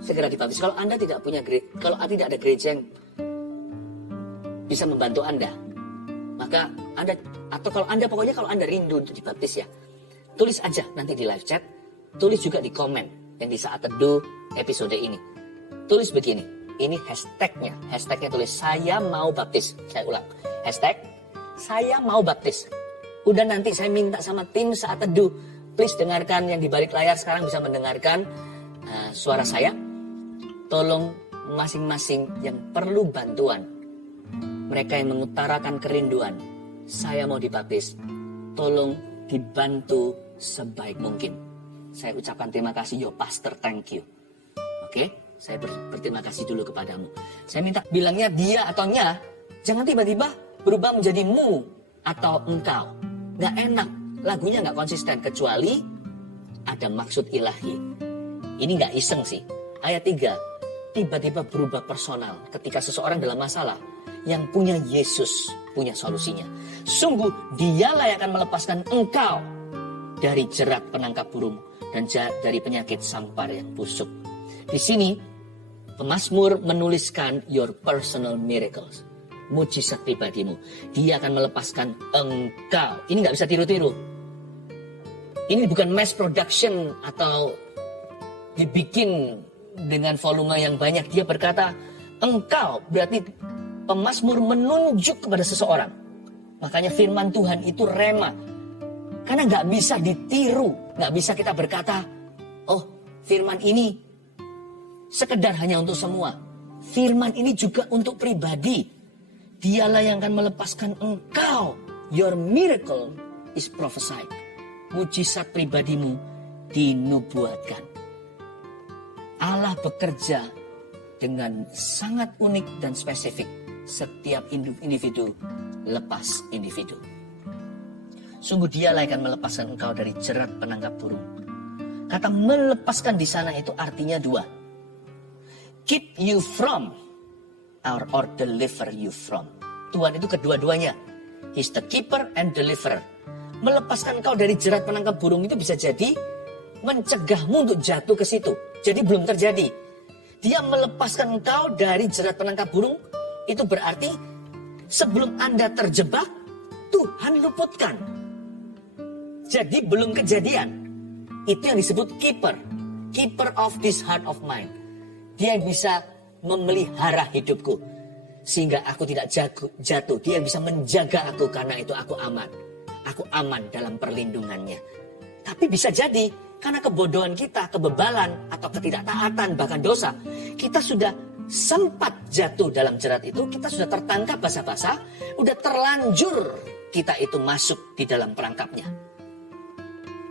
segera dibaptis. Kalau Anda tidak punya kalau tidak ada gereja yang bisa membantu Anda, maka Anda, atau kalau Anda pokoknya kalau Anda rindu untuk dibaptis ya, tulis aja nanti di live chat, tulis juga di komen yang di saat teduh episode ini. Tulis begini, Ini hashtagnya. Hashtagnya tulis saya mau baptis. Saya ulang. Hashtag saya mau baptis. Udah nanti saya minta sama tim Saat Teduh. Please dengarkan yang di balik layar sekarang bisa mendengarkan suara saya. Tolong masing-masing yang perlu bantuan. Mereka yang mengutarakan kerinduan. Saya mau dibaptis. Tolong dibantu sebaik mungkin. Saya ucapkan terima kasih. Yo pastor, thank you. Oke? Saya berterima kasih dulu kepadamu. Saya minta bilangnya dia atau nya. Jangan tiba-tiba berubah menjadi mu atau engkau. Gak enak. Lagunya gak konsisten. Kecuali ada maksud ilahi. Ini gak iseng sih. Ayat 3. Tiba-tiba berubah personal. Ketika seseorang dalam masalah. Yang punya Yesus punya solusinya. Sungguh dialah yang akan melepaskan engkau dari jerat penangkap burung. Dan dari penyakit sampar yang busuk. Di sini, pemazmur menuliskan your personal miracles. Mujizat pribadimu. Dia akan melepaskan engkau. Ini nggak bisa tiru-tiru. Ini bukan mass production atau dibikin dengan volume yang banyak. Dia berkata, engkau. Berarti pemazmur menunjuk kepada seseorang. Makanya firman Tuhan itu rema. Karena nggak bisa ditiru. Nggak bisa kita berkata, oh firman ini sekedar hanya untuk semua. Firman ini juga untuk pribadi. Dialah yang akan melepaskan engkau. Your miracle is prophesied. Mujizat pribadimu dinubuatkan. Allah bekerja dengan sangat unik dan spesifik. Setiap individu lepas individu. Sungguh dialah yang akan melepaskan engkau dari jerat penangkap burung. Kata melepaskan di sana itu artinya dua. Keep you from or deliver you from. Tuhan itu kedua-duanya. He's the keeper and deliverer. Melepaskan engkau dari jerat penangkap burung itu bisa jadi mencegahmu untuk jatuh ke situ. Jadi belum terjadi. Dia melepaskan engkau dari jerat penangkap burung. Itu berarti sebelum Anda terjebak, Tuhan luputkan. Jadi belum kejadian. Itu yang disebut keeper. Keeper of this heart of mine. Dia yang bisa memelihara hidupku. Sehingga aku tidak jatuh. Dia yang bisa menjaga aku karena itu aku aman. Aku aman dalam perlindungannya. Tapi bisa jadi karena kebodohan kita, kebebalan atau ketidaktaatan bahkan dosa. Kita sudah sempat jatuh dalam jerat itu. Kita sudah tertangkap basah-basah. Udah terlanjur kita itu masuk di dalam perangkapnya.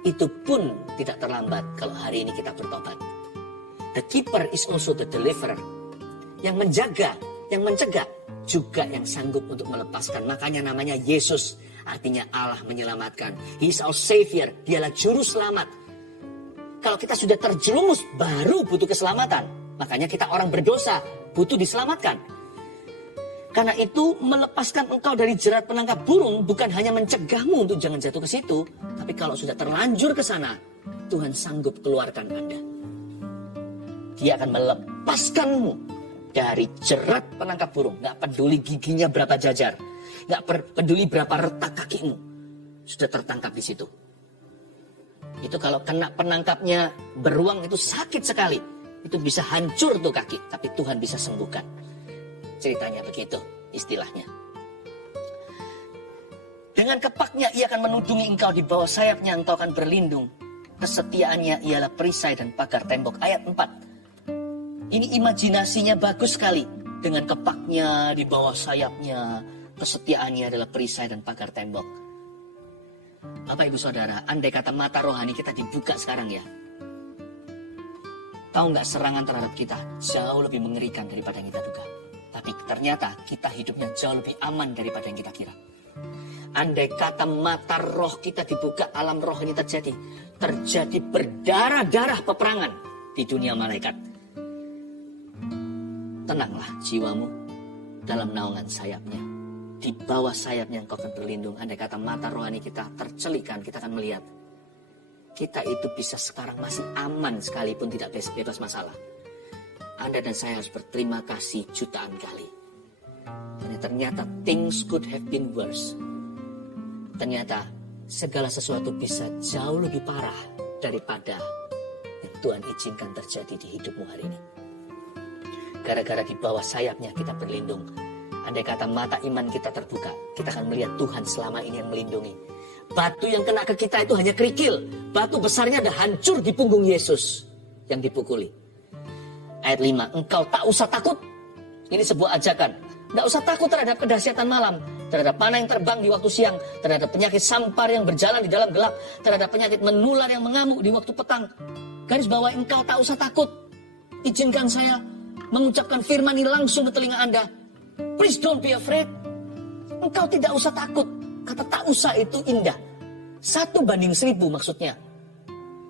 Itu pun tidak terlambat kalau hari ini kita bertobat. The keeper is also the deliverer. Yang menjaga, yang mencegah, juga yang sanggup untuk melepaskan. Makanya namanya Yesus, artinya Allah menyelamatkan. He is our savior, dialah juru selamat. Kalau kita sudah terjerumus, baru butuh keselamatan. Makanya kita orang berdosa, butuh diselamatkan. Karena itu melepaskan engkau dari jerat penangkap burung bukan hanya mencegahmu untuk jangan jatuh ke situ. Tapi kalau sudah terlanjur ke sana, Tuhan sanggup keluarkan Anda. Dia akan melepaskanmu dari jerat penangkap burung. Gak peduli giginya berapa jajar. Gak peduli berapa retak kakimu. Sudah tertangkap di situ. Itu kalau kena penangkapnya beruang itu sakit sekali. Itu bisa hancur tuh kaki. Tapi Tuhan bisa sembuhkan. Ceritanya begitu istilahnya. Dengan kepaknya ia akan menudungi engkau, di bawah sayapnya engkau akan berlindung. Kesetiaannya ialah perisai dan pagar tembok. Ayat 4. Ini imajinasinya bagus sekali. Dengan kepaknya, di bawah sayapnya, kesetiaannya adalah perisai dan pagar tembok. Bapak ibu saudara, andai kata mata rohani kita dibuka sekarang ya. Tahu nggak, serangan terhadap kita jauh lebih mengerikan daripada yang kita duga. Tapi ternyata kita hidupnya jauh lebih aman daripada yang kita kira. Andai kata mata roh kita dibuka, alam roh ini terjadi berdarah-darah peperangan di dunia malaikat. Tenanglah jiwamu dalam naungan sayapnya. Di bawah sayapnya engkau akan berlindung. Andai kata mata rohani kita tercelikan, kita akan melihat. Kita itu bisa sekarang masih aman sekalipun tidak bebas masalah. Anda dan saya harus berterima kasih jutaan kali. Karena ternyata things could have been worse. Ternyata segala sesuatu bisa jauh lebih parah daripada yang Tuhan izinkan terjadi di hidupmu hari ini. gara-gara di bawah sayapnya kita berlindung. Andai kata mata iman kita terbuka, kita akan melihat Tuhan selama ini yang melindungi. Batu yang kena ke kita itu hanya kerikil. Batu besarnya ada hancur di punggung Yesus yang dipukuli. Ayat 5, engkau tak usah takut. Ini sebuah ajakan. Tak usah takut terhadap kedahsyatan malam, terhadap panah yang terbang di waktu siang, terhadap penyakit sampar yang berjalan di dalam gelap, terhadap penyakit menular yang mengamuk di waktu petang. Garis bawah, engkau tak usah takut. Izinkan saya mengucapkan firman ini langsung ke telinga Anda. Please don't be afraid. Engkau tidak usah takut. Kata tak usah itu indah. 1:1000 maksudnya.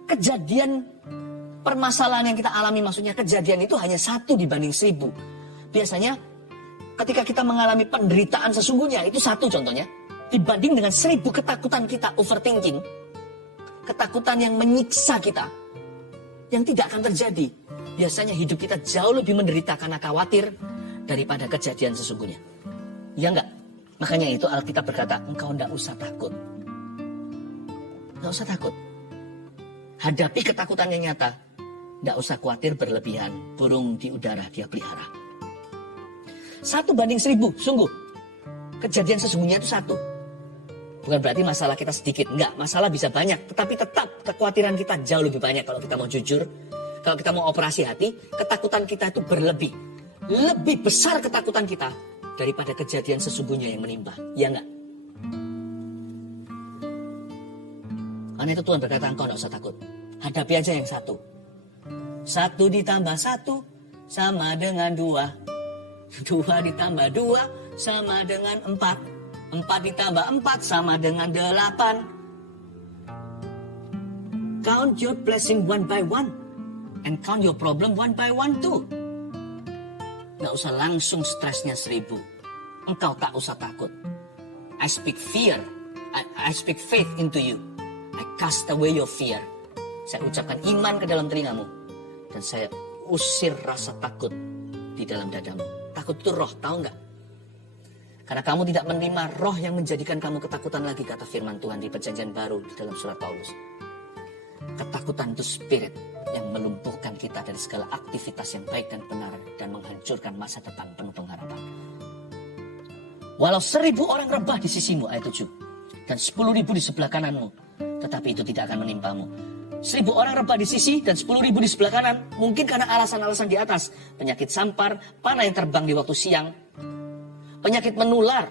Kejadian permasalahan yang kita alami maksudnya kejadian itu hanya 1:1000. Biasanya ketika kita mengalami penderitaan sesungguhnya itu 1 contohnya. Dibanding dengan 1000 ketakutan kita overthinking. Ketakutan yang menyiksa kita. Yang tidak akan terjadi. Biasanya hidup kita jauh lebih menderita karena khawatir daripada kejadian sesungguhnya. Ya enggak? Makanya itu Alkitab berkata, engkau enggak usah takut. Enggak usah takut. Hadapi ketakutan yang nyata. Enggak usah khawatir berlebihan. Burung di udara dia pelihara. 1:1000, sungguh. Kejadian sesungguhnya itu 1. Bukan berarti masalah kita sedikit. Enggak, masalah bisa banyak. Tetapi tetap kekhawatiran kita jauh lebih banyak kalau kita mau jujur. Kalau kita mau operasi hati, ketakutan kita itu berlebih. Lebih besar ketakutan kita daripada kejadian sesungguhnya yang menimpa. Ya enggak? Karena itu Tuhan berkata, engkau enggak usah takut. Hadapi aja yang 1. 1 ditambah 1 sama dengan 2. 2 ditambah 2 sama dengan 4. 4 ditambah 4 sama dengan 8. Count your blessing one by one. And count your problem one by one too. Gak usah langsung stresnya 1000. Engkau tak usah takut. I speak fear. I speak faith into you. I cast away your fear. Saya ucapkan iman ke dalam telingamu. Dan saya usir rasa takut di dalam dadamu. Takut itu roh, tahu gak? Karena kamu tidak menerima roh yang menjadikan kamu ketakutan lagi, kata firman Tuhan di Perjanjian Baru di dalam surat Paulus. Ketakutan itu spirit yang melumpuhkan kita dari segala aktivitas yang baik dan benar dan menghancurkan masa depan penuh pengharapan. Walau 1000 orang rebah di sisimu, ayat 7, dan 10.000 di sebelah kananmu, tetapi itu tidak akan menimpamu. 1000 orang rebah di sisi dan 10.000 di sebelah kanan, mungkin karena alasan-alasan di atas. Penyakit sampar, panah yang terbang di waktu siang, penyakit menular,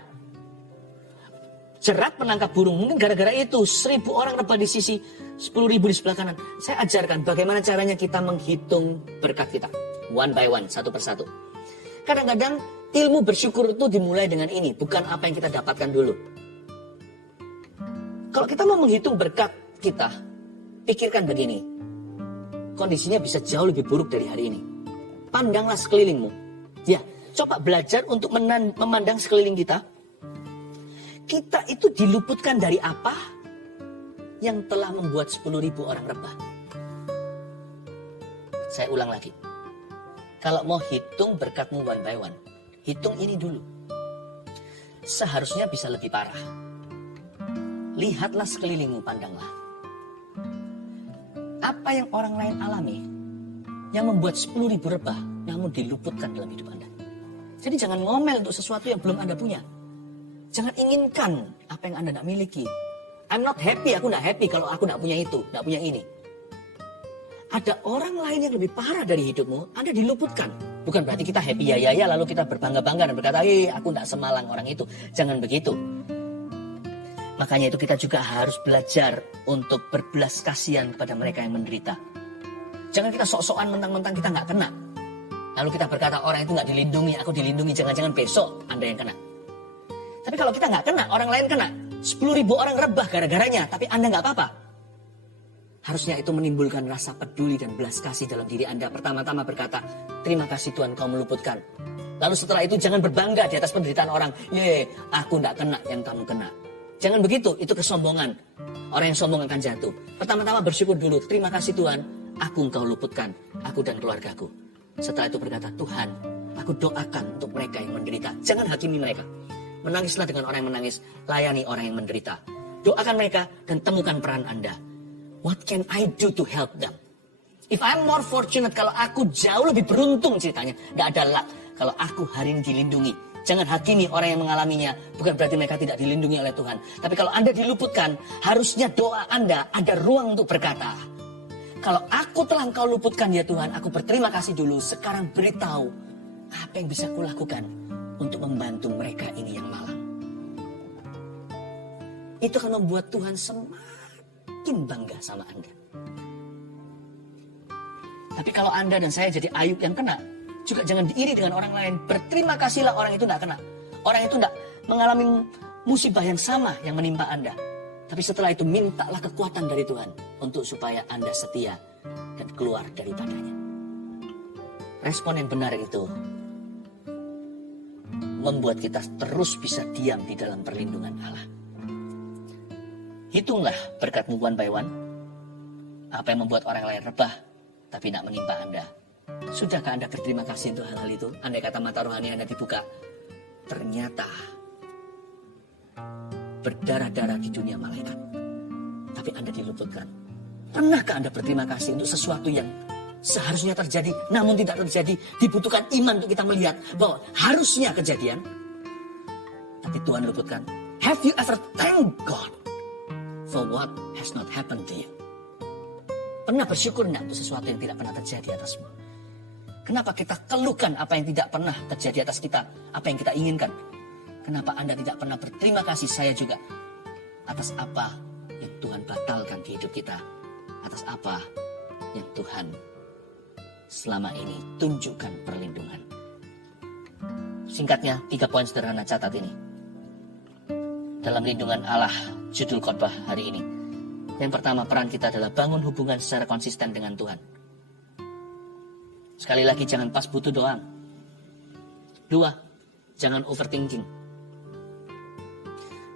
jerat penangkap burung, mungkin gara-gara itu 1000 orang rebah di sisi, 10.000 di sebelah kanan. Saya ajarkan bagaimana caranya kita menghitung berkat kita. One by one, satu persatu. Kadang-kadang ilmu bersyukur itu dimulai dengan ini, bukan apa yang kita dapatkan dulu. Kalau kita mau menghitung berkat kita, pikirkan begini. Kondisinya bisa jauh lebih buruk dari hari ini. Pandanglah sekelilingmu. Ya, coba belajar untuk memandang sekeliling kita. Kita itu diluputkan dari apa yang telah membuat 10.000 orang rebah. Saya ulang lagi. Kalau mau hitung berkatmu one by one, hitung ini dulu. Seharusnya bisa lebih parah. Lihatlah sekelilingmu, pandanglah. Apa yang orang lain alami yang membuat 10.000 rebah, namun diluputkan dalam hidup Anda. Jadi jangan ngomel untuk sesuatu yang belum Anda punya. Jangan inginkan apa yang Anda tidak miliki. I'm not happy, aku tidak happy kalau aku tidak punya itu, tidak punya ini. Ada orang lain yang lebih parah dari hidupmu, Anda diluputkan. Bukan berarti kita happy ya lalu kita berbangga-bangga dan berkata, aku tidak semalang orang itu. Jangan begitu. Makanya itu kita juga harus belajar untuk berbelas kasihan kepada mereka yang menderita. Jangan kita sok-sokan mentang-mentang kita nggak kena. Lalu kita berkata orang itu nggak dilindungi, aku dilindungi, jangan-jangan besok Anda yang kena. Tapi kalau kita nggak kena, orang lain kena. 10.000 orang rebah gara-garanya, tapi Anda nggak apa-apa. Harusnya itu menimbulkan rasa peduli dan belas kasih dalam diri Anda. Pertama-tama berkata, terima kasih Tuhan kau meluputkan. Lalu setelah itu jangan berbangga di atas penderitaan orang. Aku nggak kena yang kamu kena. Jangan begitu, itu kesombongan. Orang yang sombong akan jatuh. Pertama-tama bersyukur dulu, terima kasih Tuhan, aku engkau luputkan, aku dan keluargaku. Setelah itu berkata, Tuhan, aku doakan untuk mereka yang menderita. Jangan hakimi mereka. Menangislah dengan orang yang menangis, layani orang yang menderita. Doakan mereka dan temukan peran Anda. What can I do to help them? If I'm more fortunate, kalau aku jauh lebih beruntung ceritanya. Tidak ada luck. Kalau aku hari ini dilindungi. Jangan hakimi orang yang mengalaminya. Bukan berarti mereka tidak dilindungi oleh Tuhan. Tapi kalau Anda diluputkan, harusnya doa Anda ada ruang untuk berkata, kalau aku telah Engkau luputkan ya Tuhan, aku berterima kasih dulu. Sekarang beritahu apa yang bisa kulakukan untuk membantu mereka ini yang malang. Itu akan membuat Tuhan semakin bangga sama Anda. Tapi kalau Anda dan saya jadi Ayub yang kena, juga jangan diiri dengan orang lain. Berterima kasihlah orang itu tidak kena. Orang itu tidak mengalami musibah yang sama yang menimpa Anda. Tapi setelah itu mintalah kekuatan dari Tuhan untuk supaya Anda setia dan keluar daripadanya. Respon yang benar itu membuat kita terus bisa diam di dalam perlindungan Allah. Hitunglah berkatmu one by one. Apa yang membuat orang lain rebah tapi tidak menimpa Anda. Sudahkah Anda berterima kasih untuk hal-hal itu? Andai kata mata rohani Anda dibuka, ternyata berdarah-darah di dunia malaikat, tapi Anda diluputkan. Pernahkah Anda berterima kasih untuk sesuatu yang seharusnya terjadi namun tidak terjadi? Dibutuhkan iman untuk kita melihat bahwa harusnya kejadian, tapi Tuhan luputkan. Have you ever thanked God for what has not happened to you? Pernah bersyukur enggak untuk sesuatu yang tidak pernah terjadi atasmu? Kenapa kita keluhkan apa yang tidak pernah terjadi atas kita, apa yang kita inginkan? Kenapa Anda tidak pernah berterima kasih, saya juga, atas apa yang Tuhan batalkan di hidup kita? Atas apa yang Tuhan selama ini tunjukkan perlindungan? Singkatnya, 3 poin sederhana, catat ini. Dalam lindungan Allah, judul khotbah hari ini. Yang pertama, peran kita adalah bangun hubungan secara konsisten dengan Tuhan. Sekali lagi, jangan pas butuh doang. 2, jangan overthinking.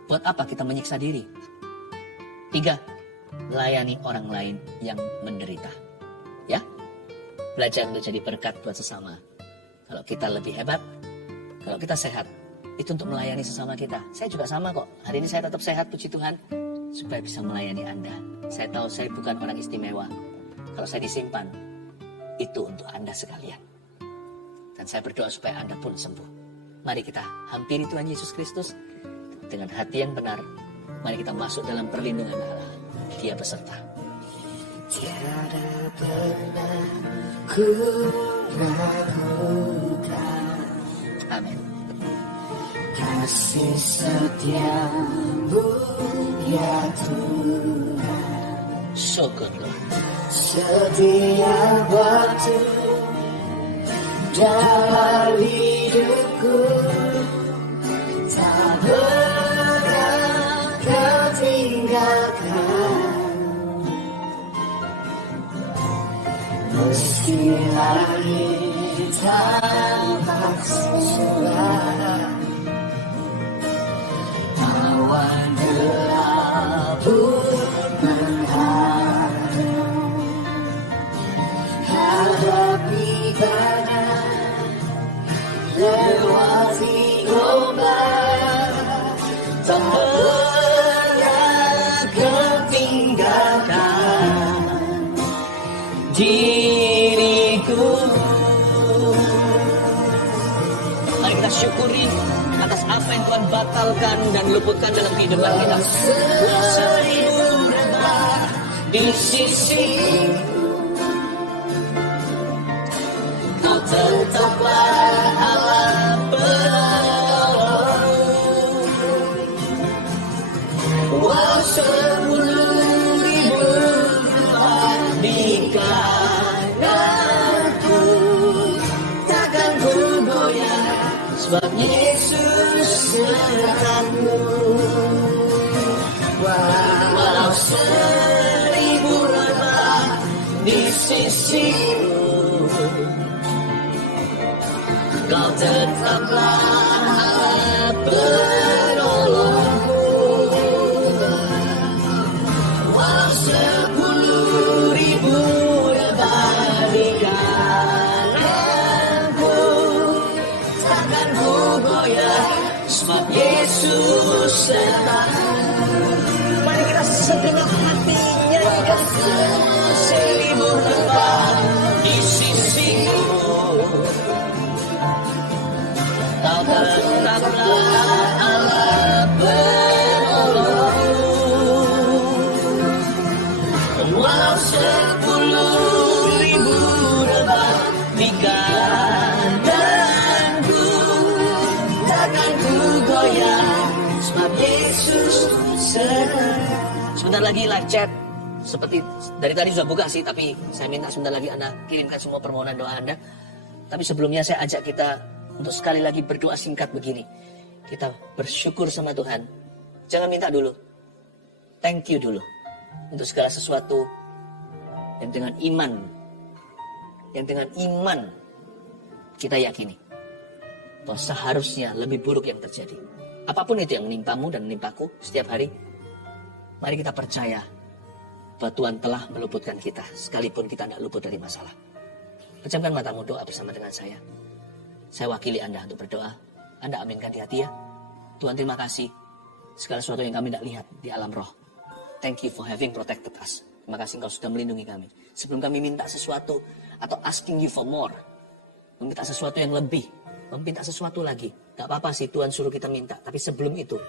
Buat apa kita menyiksa diri? 3, layani orang lain yang menderita. Ya, belajar untuk jadi berkat buat sesama. Kalau kita lebih hebat, kalau kita sehat, itu untuk melayani sesama kita. Saya juga sama kok. Hari ini saya tetap sehat, puji Tuhan, supaya bisa melayani Anda. Saya tahu saya bukan orang istimewa. Kalau saya disimpan, itu untuk Anda sekalian. Dan saya berdoa supaya Anda pun sembuh. Mari kita hampiri Tuhan Yesus Kristus dengan hati yang benar. Mari kita masuk dalam perlindungan Allah. Dia beserta. Tiada pernah ku ragukan. Amin. Kasih setiamu ya Tuhan. So good, Lord. Setiap waktu dalam hidupku, tak pernah kau tinggalkan. Meski langit tampak suram, awan gelap pun menghadang. Hadapi badai, lewati ombak, tak pernah kau tinggalkan diriku. Mari kita syukuri atas apa yang Tuhan batalkan dan luputkan dalam kehidupan kita. Seribu rebah di sisi, kau tetaplah Allah penolong. Walau 10.000 rebah di kananku, takkan ku goyah, sebab Yesus sertaku. Walau 1000 rebah di sisimu, kau tetaplah Allah penolongku. Walau 10.000 rebah di kananku, takkan ku goyah, sebab Yesus sertaku. Mari kita segenap hati nyanyikan 1000 rebah Sebentar lagi live chat. Seperti dari tadi sudah buka sih, tapi saya minta sebentar lagi Anda kirimkan semua permohonan doa Anda. Tapi sebelumnya saya ajak kita untuk sekali lagi berdoa singkat begini. Kita bersyukur sama Tuhan. Jangan minta dulu. Thank you dulu. Untuk segala sesuatu yang dengan iman. Yang dengan iman kita yakini. Bahwa seharusnya lebih buruk yang terjadi. Apapun itu yang menimpamu dan menimpaku setiap hari. Mari kita percaya bahwa Tuhan telah meluputkan kita. Sekalipun kita tidak luput dari masalah. Pejamkan matamu, doa bersama dengan saya. Saya wakili Anda untuk berdoa. Anda aminkan di hati ya. Tuhan terima kasih. Segala sesuatu yang kami tidak lihat di alam roh. Thank you for having protected us. Terima kasih Engkau sudah melindungi kami. Sebelum kami minta sesuatu atau asking you for more. Meminta sesuatu yang lebih. Meminta sesuatu lagi. Gak apa-apa sih Tuhan suruh kita minta. Tapi sebelum itu,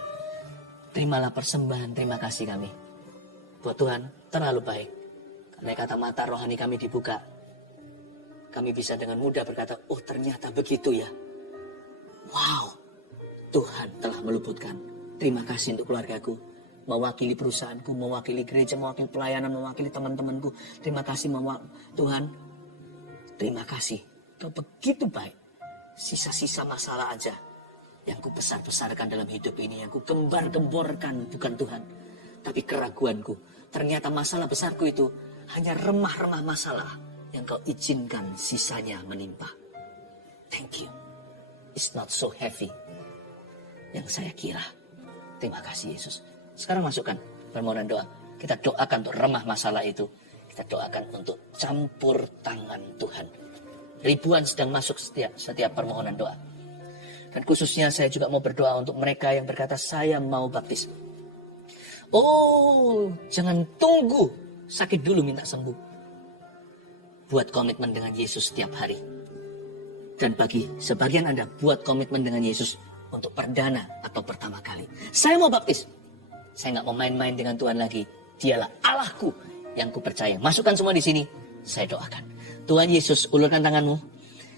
terimalah persembahan terima kasih kami. Buat Tuhan terlalu baik. Karena kata mata rohani kami dibuka. Kami bisa dengan mudah berkata, oh ternyata begitu ya. Wow, Tuhan telah meluputkan. Terima kasih untuk keluargaku. Mewakili perusahaanku, mewakili gereja, mewakili pelayanan, mewakili teman-temanku. Terima kasih Tuhan. Terima kasih. Kau begitu baik. Sisa-sisa masalah aja yang ku besar-besarkan dalam hidup ini, yang ku gembar-gemborkan bukan Tuhan, tapi keraguanku. Ternyata masalah besarku itu hanya remah-remah masalah yang kau izinkan sisanya menimpa. Thank you. It's not so heavy yang saya kira. Terima kasih Yesus. Sekarang masukkan permohonan doa. Kita doakan untuk remah masalah itu. Kita doakan untuk campur tangan Tuhan. Ribuan sedang masuk setiap permohonan doa. Dan khususnya saya juga mau berdoa untuk mereka yang berkata saya mau baptis. Oh, jangan tunggu sakit dulu minta sembuh. Buat komitmen dengan Yesus setiap hari. Dan bagi sebagian Anda, buat komitmen dengan Yesus untuk perdana atau pertama kali. Saya mau baptis. Saya nggak mau main-main dengan Tuhan lagi. Dialah Allahku yang ku percaya. Masukkan semua di sini. Saya doakan. Tuhan Yesus, ulurkan tanganmu.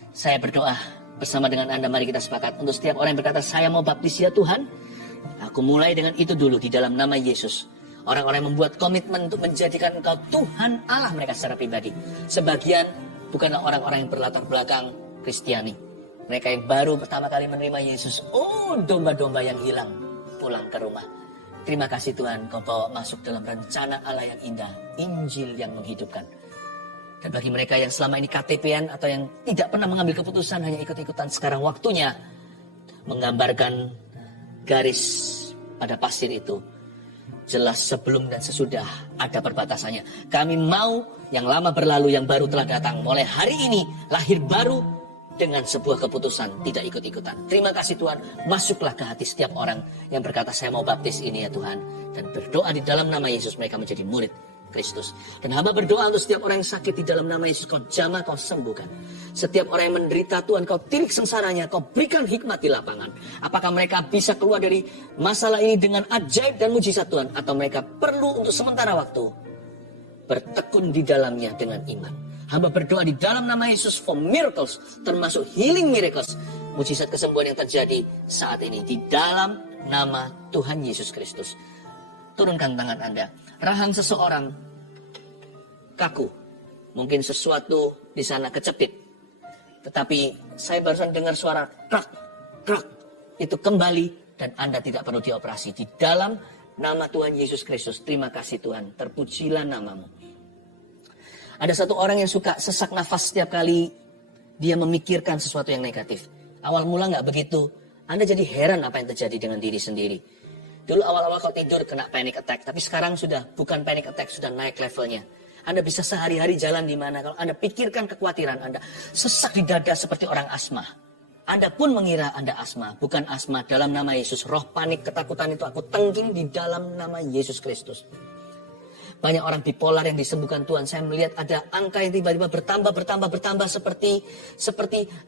Saya berdoa bersama dengan Anda. Mari kita sepakat. Untuk setiap orang yang berkata, saya mau baptis ya Tuhan. Aku mulai dengan itu dulu di dalam nama Yesus. Orang-orang yang membuat komitmen untuk menjadikan Engkau Tuhan Allah mereka secara pribadi. Sebagian bukanlah orang-orang yang berlatar belakang Kristiani. Mereka yang baru pertama kali menerima Yesus. Oh, domba-domba yang hilang pulang ke rumah. Terima kasih Tuhan, Kau bawa masuk dalam rencana Allah yang indah. Injil yang menghidupkan. Dan bagi mereka yang selama ini KTP-an atau yang tidak pernah mengambil keputusan, hanya ikut-ikutan, sekarang waktunya menggambarkan garis pada pasir itu. Jelas sebelum dan sesudah ada perbatasannya. Kami mau yang lama berlalu, yang baru telah datang. Mulai hari ini lahir baru dengan sebuah keputusan, tidak ikut-ikutan. Terima kasih Tuhan, masuklah ke hati setiap orang yang berkata saya mau baptis ini ya Tuhan. Dan berdoa di dalam nama Yesus mereka menjadi murid Kristus. Dan hamba berdoa untuk setiap orang yang sakit di dalam nama Yesus, Kau jamah, Kau sembuhkan. Setiap orang yang menderita Tuhan, Kau tirik sengsaranya, Kau berikan hikmat di lapangan. Apakah mereka bisa keluar dari masalah ini dengan ajaib dan mujizat Tuhan, atau mereka perlu untuk sementara waktu bertekun di dalamnya dengan iman. Hamba berdoa di dalam nama Yesus for miracles, termasuk healing miracles, mujizat kesembuhan yang terjadi saat ini di dalam nama Tuhan Yesus Kristus. Turunkan tangan Anda. Rahang seseorang kaku. Mungkin sesuatu di sana kecepit. Tetapi saya barusan dengar suara krak, krak. Itu kembali dan Anda tidak perlu dioperasi. Di dalam nama Tuhan Yesus Kristus. Terima kasih Tuhan. Terpujilah namamu. Ada satu orang yang suka sesak nafas setiap kali dia memikirkan sesuatu yang negatif. Awal mula nggak begitu. Anda jadi heran apa yang terjadi dengan diri sendiri. Dulu awal-awal kau tidur kena panic attack. Tapi sekarang sudah bukan panic attack, sudah naik levelnya. Anda bisa sehari-hari jalan di mana. Kalau Anda pikirkan kekhawatiran Anda, sesak di dada seperti orang asma. Anda pun mengira Anda asma. Bukan asma, dalam nama Yesus. Roh panik, ketakutan itu aku tengking di dalam nama Yesus Kristus. Banyak orang bipolar yang disembuhkan Tuhan. Saya melihat ada angka yang tiba-tiba bertambah seperti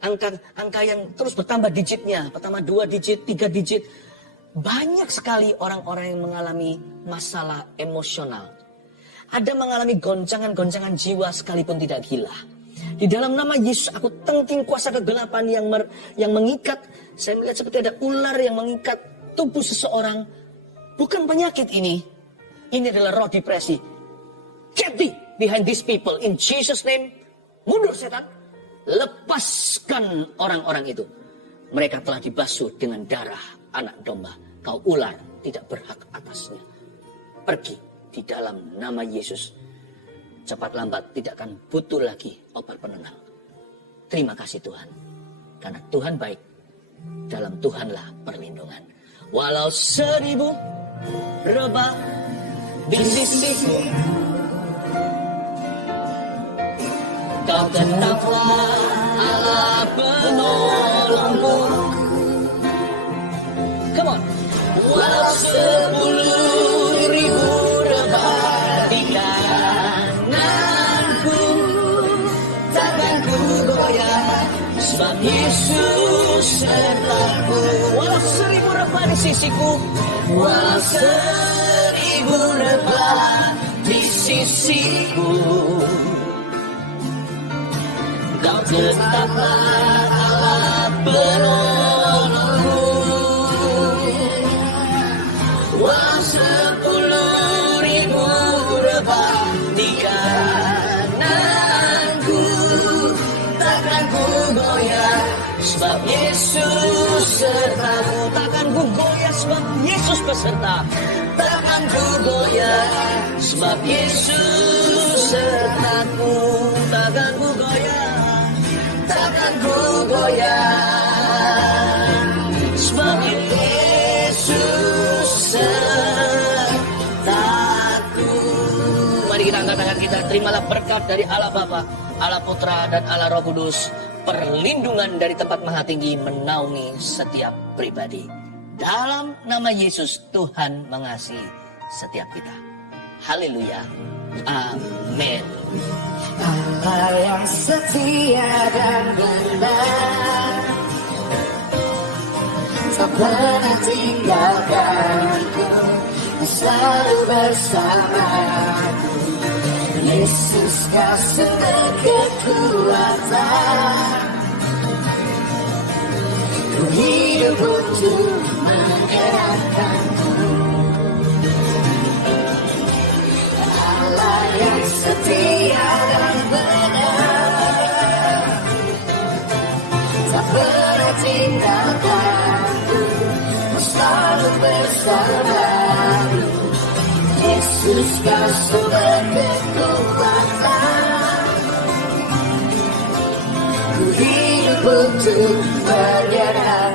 angka yang terus bertambah digitnya. Pertama 2 digit, 3 digit. Banyak sekali orang-orang yang mengalami masalah emosional. Ada mengalami goncangan-goncangan jiwa sekalipun tidak gila. Di dalam nama Yesus aku tengking kuasa kegelapan yang mengikat. Saya melihat seperti ada ular yang mengikat tubuh seseorang. Bukan penyakit ini. Ini adalah roh depresi. Get thee behind these people. In Jesus' name, mundur setan. Lepaskan orang-orang itu. Mereka telah dibasuh dengan darah anak domba. Kau ular tidak berhak atasnya. Pergi di dalam nama Yesus. Cepat lambat tidak akan butuh lagi obat penenang. Terima kasih Tuhan. Karena Tuhan baik. Dalam Tuhanlah perlindungan. Walau 1000 rebah di sisiku, Kau tetaplah Allah penolongku. Come on. Walau 10.000 rebah di kananku, takkan ku goyah, sebab Yesus sertaku. Walau 1000 rebah di sisiku, walau 1000 rebah di sisiku, Kau tetaplah Allah penolongku. Walau 10.000 rebah di kananku, takkan ku goyah, sebab Yesus sertaku. Takkan ku goyah sebab Yesus beserta. Takkan ku goyah sebab Yesus sertaku. Takkan ku goyah, takkan ku goyah sebab Yesus sertaku. Mari kita angkat tangan kita. Terimalah berkat dari Allah Bapa, Allah Putra, dan Allah Roh Kudus. Perlindungan dari tempat maha tinggi menaungi setiap pribadi. Dalam nama Yesus, Tuhan mengasihi setiap kita. Haleluya. Amin. Allah yang setia dan benar, tak pernah tinggalkanku, selalu bersamaku. Yesus kau sumber kekuatan, ku hidup untuk menggerakkanku. Allah yang setia dan benar, tak pernah tinggalkanku, selalu bersamaku. Yesus kau sumber kekuatan, ku hidup untuk menyerah.